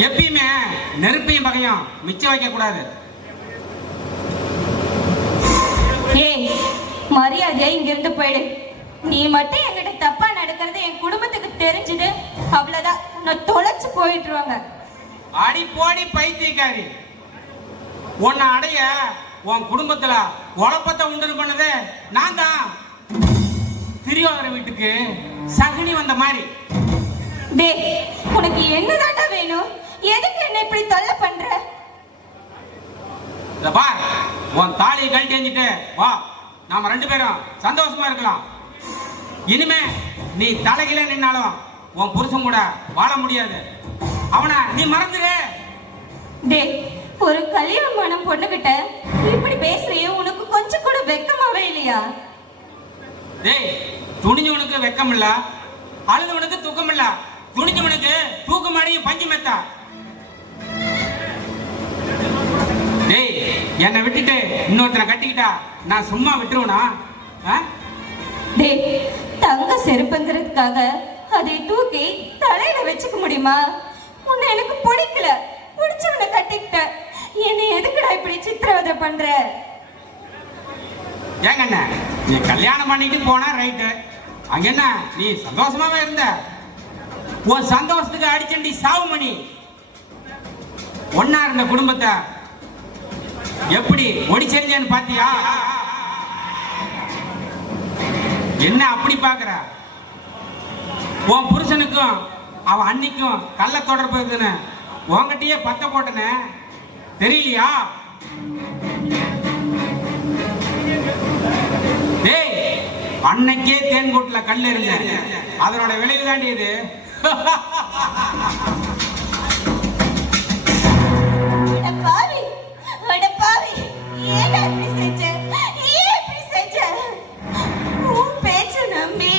எப்பயுமே நெருப்பையும் பகையும் மிச்சம் வைக்க கூடாது. ஏய், மரியாதையா இங்க இருந்து போயிடு. நீ மட்டும் என்கிட்ட தப்பா நடக்கிறது என் குடும்பத்துக்கு தெரிஞ்சது, அவ்வளவுதான், நான் தொலைச்சு போயிட்டுருவாங்க. அடி போடி பைத்தியக்காரி, உன்னை அடைய உன் குடும்பத்துல குழப்பத்தை உண்டு பண்ணது நான் தான். திரியோதர வீட்டுக்கு சகுனி வந்த மாதிரி. டேய், உனக்கு என்னதாண்டா வேணும்? எதுக்கு என்ன இப்படி தொல்லை பண்ற? பா, உன் தாலியை கழட்டி எஞ்சிட்டு வா, நாம 2 பேரும் சந்தோஷமா இருக்கலாம். இனிமே நீ தலைகில நின்னாலும் உன் புருஷன் கூட வாழ முடியாது. அவனை நீ மறந்துடு. டேய், ஒரு கல்யாணமான பொண்ணுகிட்ட இப்படி பேசுறியே, உனக்கு கொஞ்சம் கூட வெக்கமாவே இல்லையா? டேய், துணிஞ்சவனுக்கு வெக்கம் இல்ல, அழுதவனுக்கு தூக்கம் இல்ல. துணிஞ்சவனுக்கு தூக்கம் அடியும் பஞ்சு மெத்தா. டேய், என்னை விட்டுட்டு இன்னொருத்தனை கட்டிக்கிட்டா நான் சும்மா விட்டுருவனா? டேய், தங்க செருப்புங்கிறதுக்காக அதை தூக்கி தலையில வச்சுக்க முடியுமா? உன்னை எனக்கு பிடிக்கல, பிடிச்சவனை கட்டிக்கிட்ட. என்னை எதுக்குடா இப்படி சித்திரவதை பண்ற? ஏங்கண்ண, நீ கல்யாணம் பண்ணிட்டு போனா ரைட்டு, அங்க என்ன நீ சந்தோஷமாவே இருந்த? உன் சந்தோஷத்துக்கு அடிச்சண்டி சாவு மணி. ஒன்னா இருந்த குடும்பத்தை எப்படி ஒடிச்செறிஞ்சேன்னு பாத்தியா? என்ன அப்படி பாக்குற? உன் புருஷனுக்கும் அவன் அன்னிக்கும் கள்ள தொடர்பு இருக்குன்னு உன்கிட்டயே பத்த போட்டனே, தெரியலையா? டேய், அன்னைக்கே தேன்கூட்டுல கல் இருந்த, அதனோட விளைவு தாண்டி இது. ஏன் இப்படி செஞ்ச? ஏன் இப்படி செஞ்ச? உன் பேச்ச நம்பி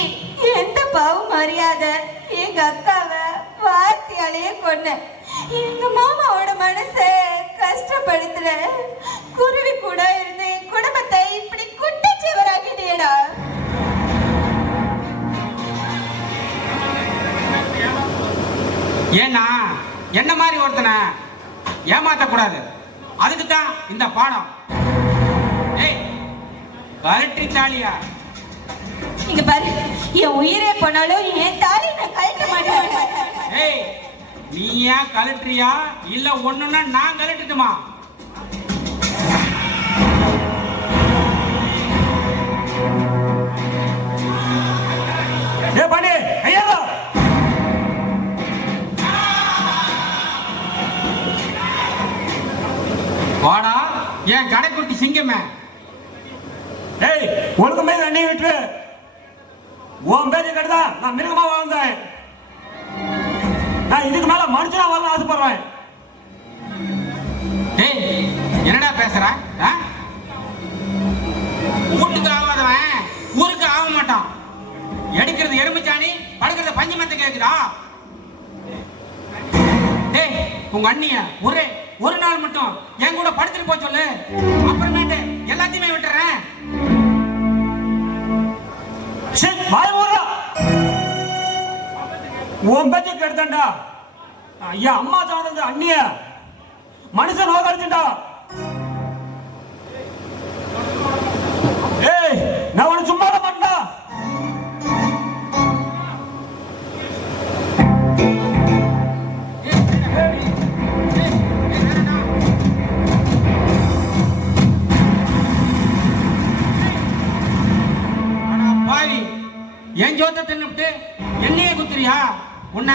எந்த பாவ மரியாதை எங்க அக்காவை வார்த்தையாலேயே கொன்ன. எங்க மாமாவோட மனசை கஷ்டப்படுத்துற குருவி கூட இருந்து என் குடும்பத்தை இப்படி குட்டிச்சுவராக்கிட்டேடா. ஏன்னா என்ன மாதிரி ஒருத்தனை ஏமாத்தக்கூடாது, அதுக்கு தான் இந்த பாடம். ஏய், கலெக்டரி தாலியா? இங்க பாரு, என் உயிரே போனாலும் என் தாலி நான் கழட்ட மாட்டேன். ஏய், நீ ஏன் கலெக்டரியா இல்ல ஒண்ணுன்னா நான் கலெக்டட்டுமா? ஏ பாண்டி, ஐயா வாடா என் கடைக்குட்டி சிங்கமே. ஏய், உனக்கு மேல அண்ணி விட்டு உன் பேரு கட்டுதா நான் மிருகமா வாழ்ந்தேன். நான் இதுக்கு மேல மனுஷனா வாழ ஆசைப்படுறேன். ஏய், என்னடா பேசுற? வீட்டுக்கு ஆகாதவன் ஊருக்கு ஆக மாட்டான். எடுக்கிறது எறும்புச்சாணி, படுக்கிறது பஞ்சு மெத்த கேக்குதா? டேய், உங்க அண்ணிய ஒரு நாள் மட்டும் என் கூட படுத்துட்டு போக சொல்லு, அப்புறமேட்டு எல்லாத்தையுமே விட்டுறேன். உன் பேச்ச கெடுத்தாண்டா. ஐயா, அம்மா சார்ந்த அண்ணிய மனுஷன் நோக்கடிச்சுட்டா. ஏய், நான் உனக்கு சும்மா மாட்டா. என் ஜோத்த தின்னுட்டு என்னையே குத்துறியா? உன்ன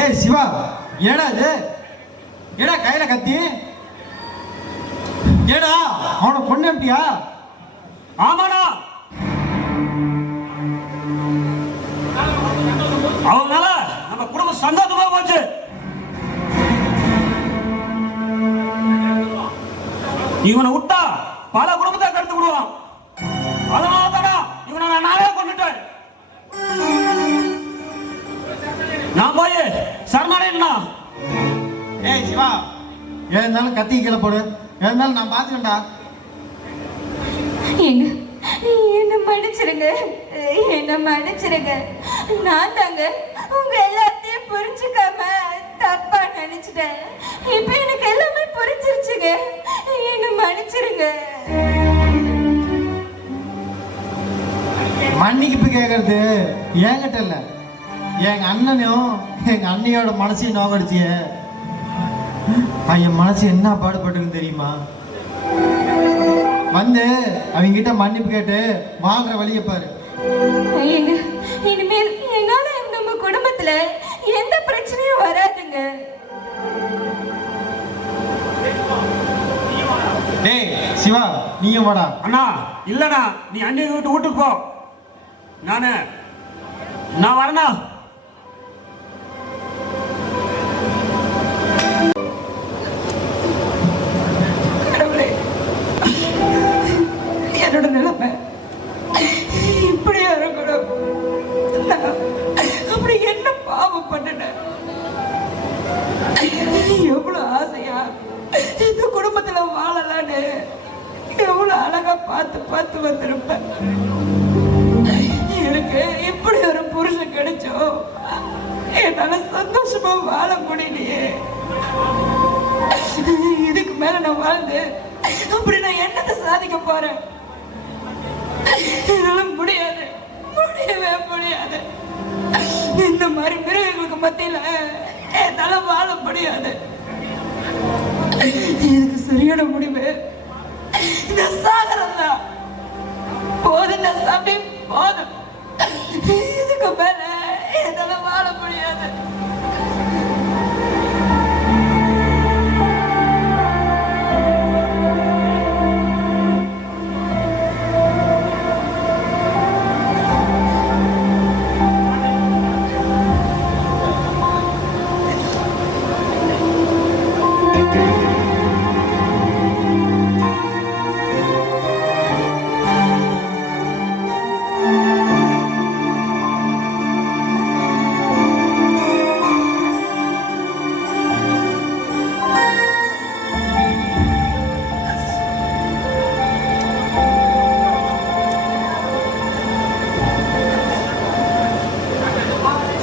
ஏய் சிவா, ஏடா இது? ஏடா கையில கத்தி? ஏடா அவனை பொண்ணு எப்படியா? ஆமாடா, அவனால நம்ம குடும்பம் சந்தோஷமா போச்சு. இவனை விட்டா பல குடும்பத்தை கெடுத்து விடுவான். அதனால தானா இவனை நானே கொண்டுட்டேன். நான் போய் சரணடைனா. ஏய் சிவா, இருந்தாலும் கத்தி கீழே போடு. இருந்தாலும் நான் பார்த்துக்கண்டா. ஏங்க, என்ன மன்னிச்சிருங்க, என்ன மன்னிச்சிருங்க. நான் தாங்க உங்க எல்லாத்தையும் புரிஞ்சுக்காம தப்பா நினைச்சிட்டேன். இப்ப எனக்கு எல்லாமே புரிஞ்சிருச்சுங்க. என்ன மன்னிச்சிருங்க. மன்னிப்பு கேட்கறது என்கிட்ட இல்ல, எங்க அண்ணனையும் எங்க அண்ணியோட மனசையும் நோக்கடிச்சிய. என் மனசு என்ன பாடுபட்டுன்னு தெரியுமா? வந்து அவங்க கிட்ட மன்னிப்பு கேட்டு வாழ்ற வழியை பாரு. ஏங்க, இனிமேல் என்னால நம்ம குடும்பத்துல எந்த பிரச்சனையும் வராதுங்க. டேய் சிவா, நீயும் வாடா. அண்ணா இல்லண்ணா, நீ அண்ணி வீட்டுக்கு போ. நான் வரேண்ணா. என்னோட நிலைமை இப்படியா இருக்கணும்? அப்படி என்ன பாவம் பண்ணினேன்? எவ்வளவு ஆசையா இந்த குடும்பத்துல வாழலான்னு எவ்வளவு அழகா பார்த்து பார்த்து வந்திருப்பேன். எனக்கு இப்படி ஒரு புருஷன் கிடைச்சோ என்னால சந்தோஷமா வாழ முடியலையே. இதுக்கு மேல நான் வாழ்ந்து அப்படி நான் என்னத்தை சாதிக்க போறேன்? என்னால முடியாது, முடியவே முடியாது. இந்த மாதிரி மிருகங்களுக்கு மத்தியில என்னால வாழ முடியாது. இதுக்கு சரியான முடிவு நான் சாகரம்தா. போதும், நான் சாப்பிட்டு போதும். இதுக்கு மேல என்னால வாழ முடியாது.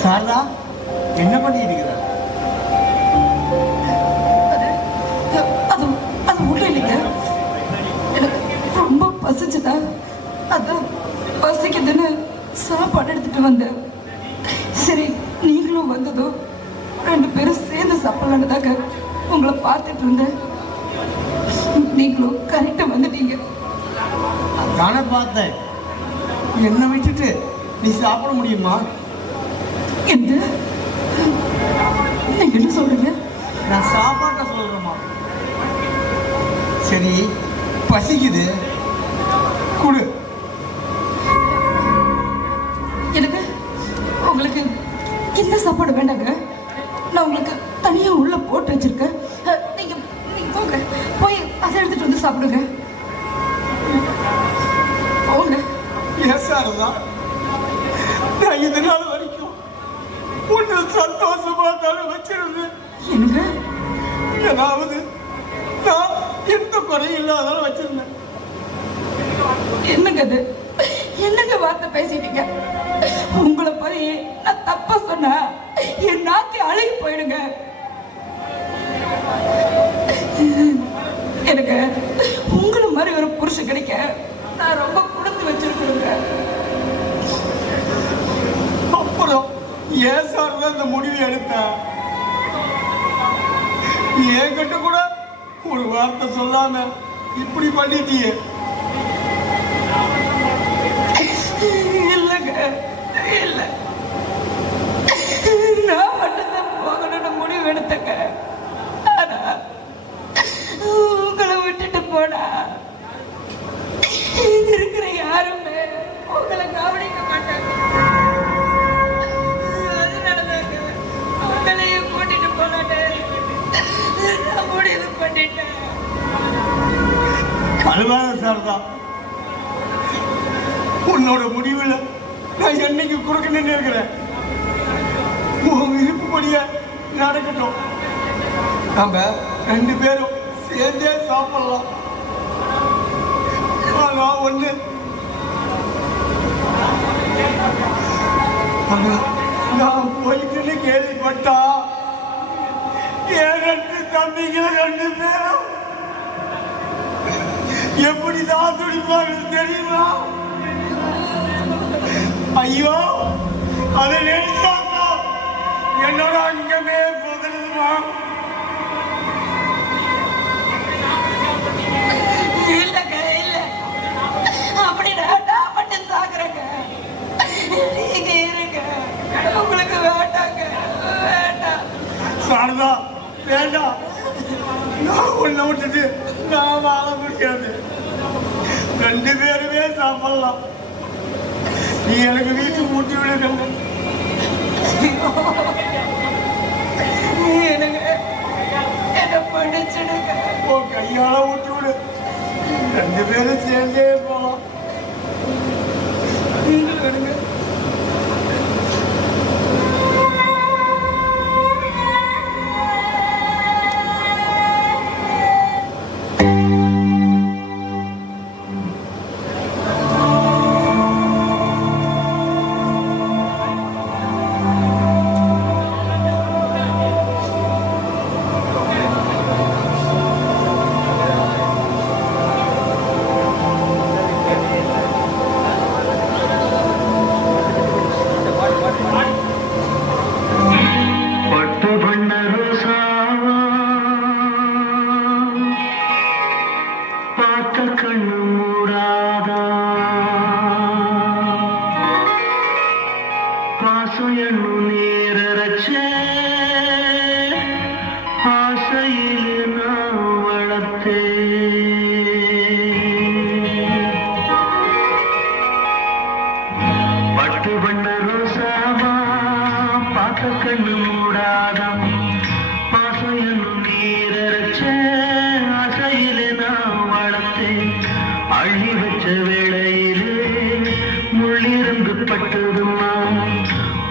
சாரதா, என்ன பண்ணிட்டு இருக்கிற? அது உள்ள இல்லைங்க. எனக்கு ரொம்ப பசிச்சுதா, அதான் பசிக்குதுன்னு சாப்பாடு எடுத்துட்டு வந்தேன். சரி, நீங்களும் வந்ததும் 2 பேரும் சேர்ந்து சாப்பிடலான்னு தாங்க உங்களை பார்த்துட்டு இருந்தேன். நீங்களும் கரெக்டா வந்துட்டீங்க. நானே பார்த்தேன். என்னை விட்டுட்டு நீ சாப்பிட முடியுமா? என்ன நீங்க என்ன சொல்றீங்க? நான் சாப்பாட்ட சொல்றேம்மா. சரி, பசிக்குது, குடு. எனக்கு உங்களுக்கு என்ன சாப்பாடு வேண்டாங்க. நான் உங்களுக்கு தனியா உள்ள போட்டு வச்சிருக்கேன். நீங்க போங்க, போய் அதை எடுத்துட்டு வந்து சாப்பிடுங்க. போங்க. ஏன் சாரதா, நான் இது நாள் வரைக்கும் உன்னை சந்தோஷமா தானே வச்சிருந்தேன். என்னங்க? ஏதாவது நான் எந்த குறையும் இல்லாத வச்சிருந்தேன். என்னங்க அது? என்னங்க வார்த்தை பேசிட்டீங்க? உங்களை போய் நான் தப்பா சொன்னா என் நாக்கு அழுகி போயிடுங்க. எனக்கு உங்களை மாதிரி ஒரு புருஷன் கிடைக்க நான் ரொம்ப கொடுத்து வச்சிருக்கிறேங்க. அப்புறம் ஏன் சார் தான் இந்த முடிவு எடுத்தேன்? என்கிட்ட கூட ஒரு வார்த்தை சொல்லாம இப்படி பண்ணிட்டியே. இல்லைங்க, இல்லை. நான் மட்டும்தான் போகணும்னு முடிவு எடுத்தேங்க. ஆனா உங்களை விட்டுட்டு போனா விட்டுட்டேன். அழுவாத சாரதா, உன்னோட முடிவுல நான் என்னைக்கு குறுக்க நின்று இருக்கிறேன். உன் விருப்பப்படிய நடக்கட்டும். நம்ம 2 பேரும் சேர்ந்தே சாப்பிடலாம். ஆனா ஒண்ணு, நான் போயிட்டுன்னு கேள்விப்பட்டா என் 2 தம்பிங்க 2 பேரும் எப்படிதான் துடிப்பாங்க தெரியுமா? ஐயோ, அதை நினைச்சாக்கா என்னோட அங்கமே போதுமா? இல்லைங்க, இல்ல, அப்படி நான் மட்டும் சாகுறேங்க. நீங்க இருங்க, உங்களுக்கு வேண்டாங்க, வேண்டாம். சாரதா, வேண்டாம். நான் உன்னை விட்டுட்டு நான் வாழ முடியாது. 2 பேருமே சாப்பிடலாம். நீ எனக்கு வீட்டுக்கு ஊட்டி விடுங்க. எனக்கு என்ன படிச்சிடுங்க. உன் கையால ஊட்டி விடு. 2 பேரும் சேர்ந்தே போகலாம். நீங்களும் எடுங்க.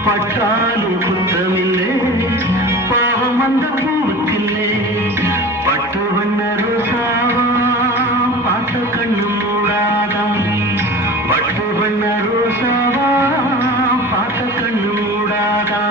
பட்டாலும் குற்றமில்லை, பாவம் அந்த பூவுக்கில்லை. பட்டு வண்ண ரோசாவா பார்த்த கண்ணு மூடாதான். பட்டு வண்ண ரோசாவா பார்த்த கண்ணு மூடாதான்.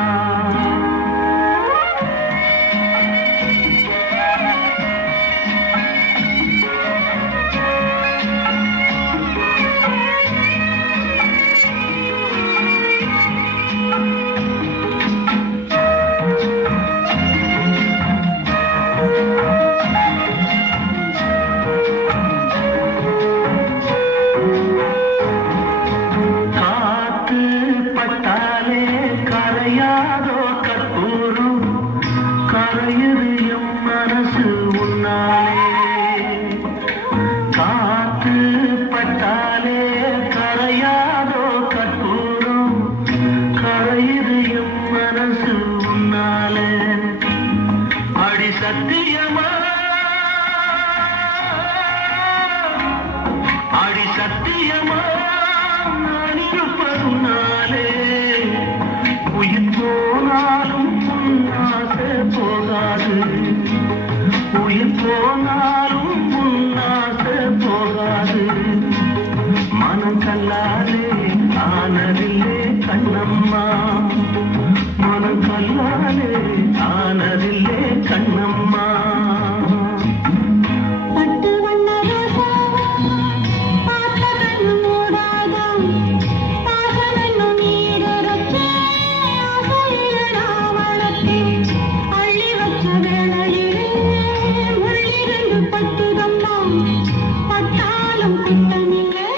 பட்டாலும் குத்தமில்லை,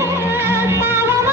பாவம்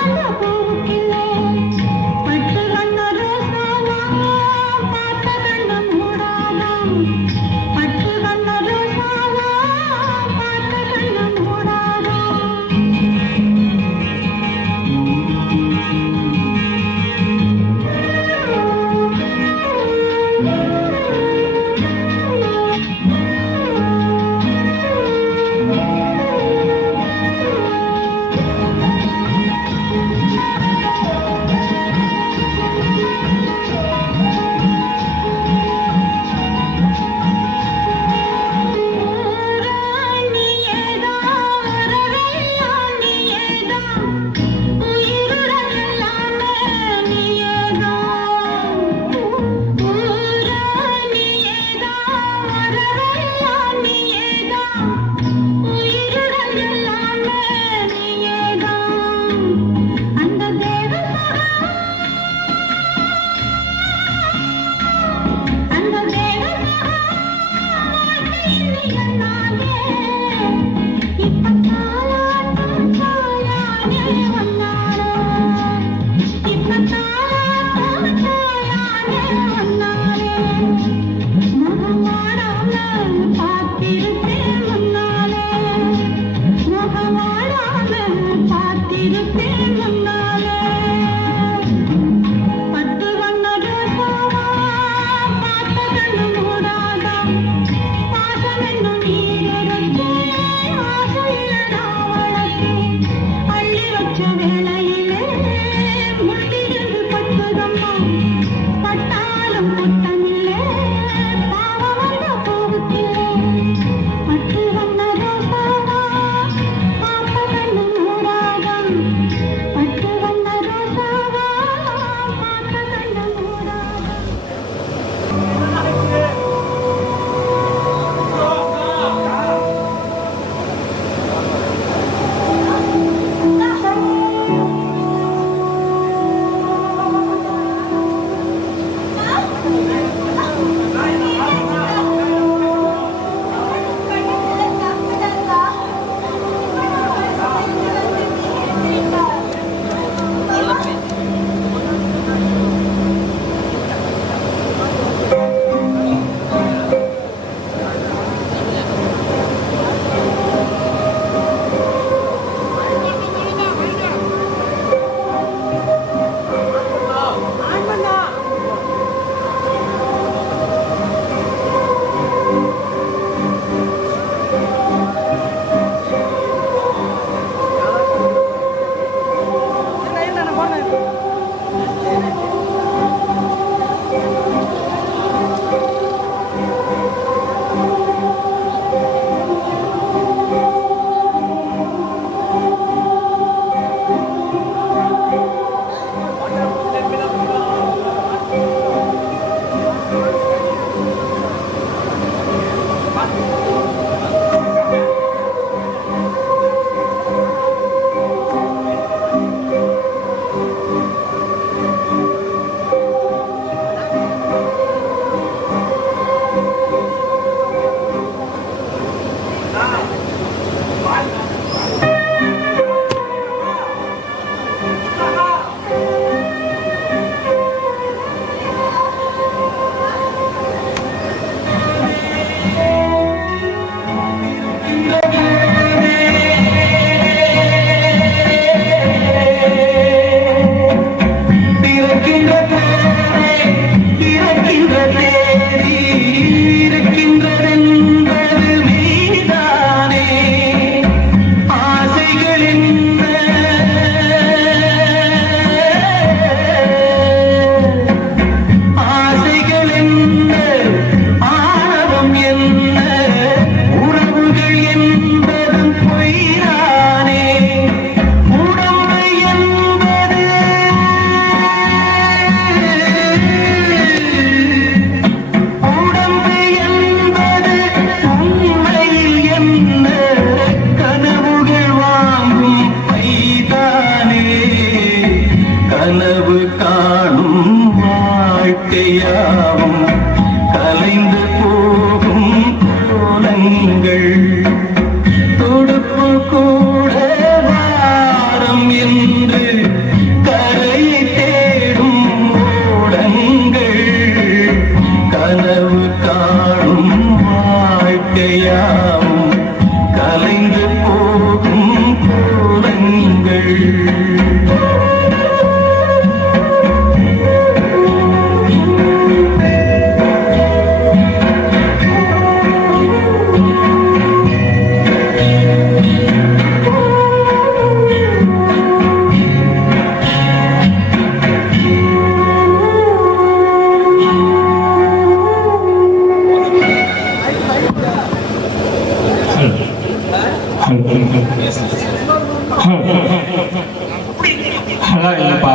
அதான் இல்லப்பா,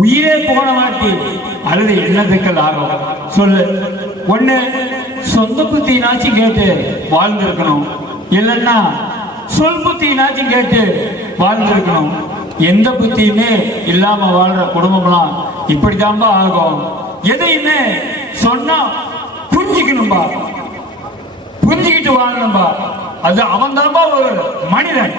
உயிரே போன மாட்டி அல்லது என்னத்துக்கள் ஆகும் சொல்லு. ஒண்ணு சொந்த புத்தினாச்சும் கேட்டு வாழ்ந்திருக்கணும், இல்லைன்னா சொல் புத்தினாச்சும் கேட்டு வாழ்ந்திருக்கணும். எந்த புத்தியுமே இல்லாம வாழ்ற குடும்பம்லாம் இப்படித்தான்பா ஆகும். எதையுமே சொன்னா புரிஞ்சுக்கணும்பா. புரிஞ்சுக்கிட்டு வாழணும்பா. அது அவன் தான்பா ஒரு மனிதன்.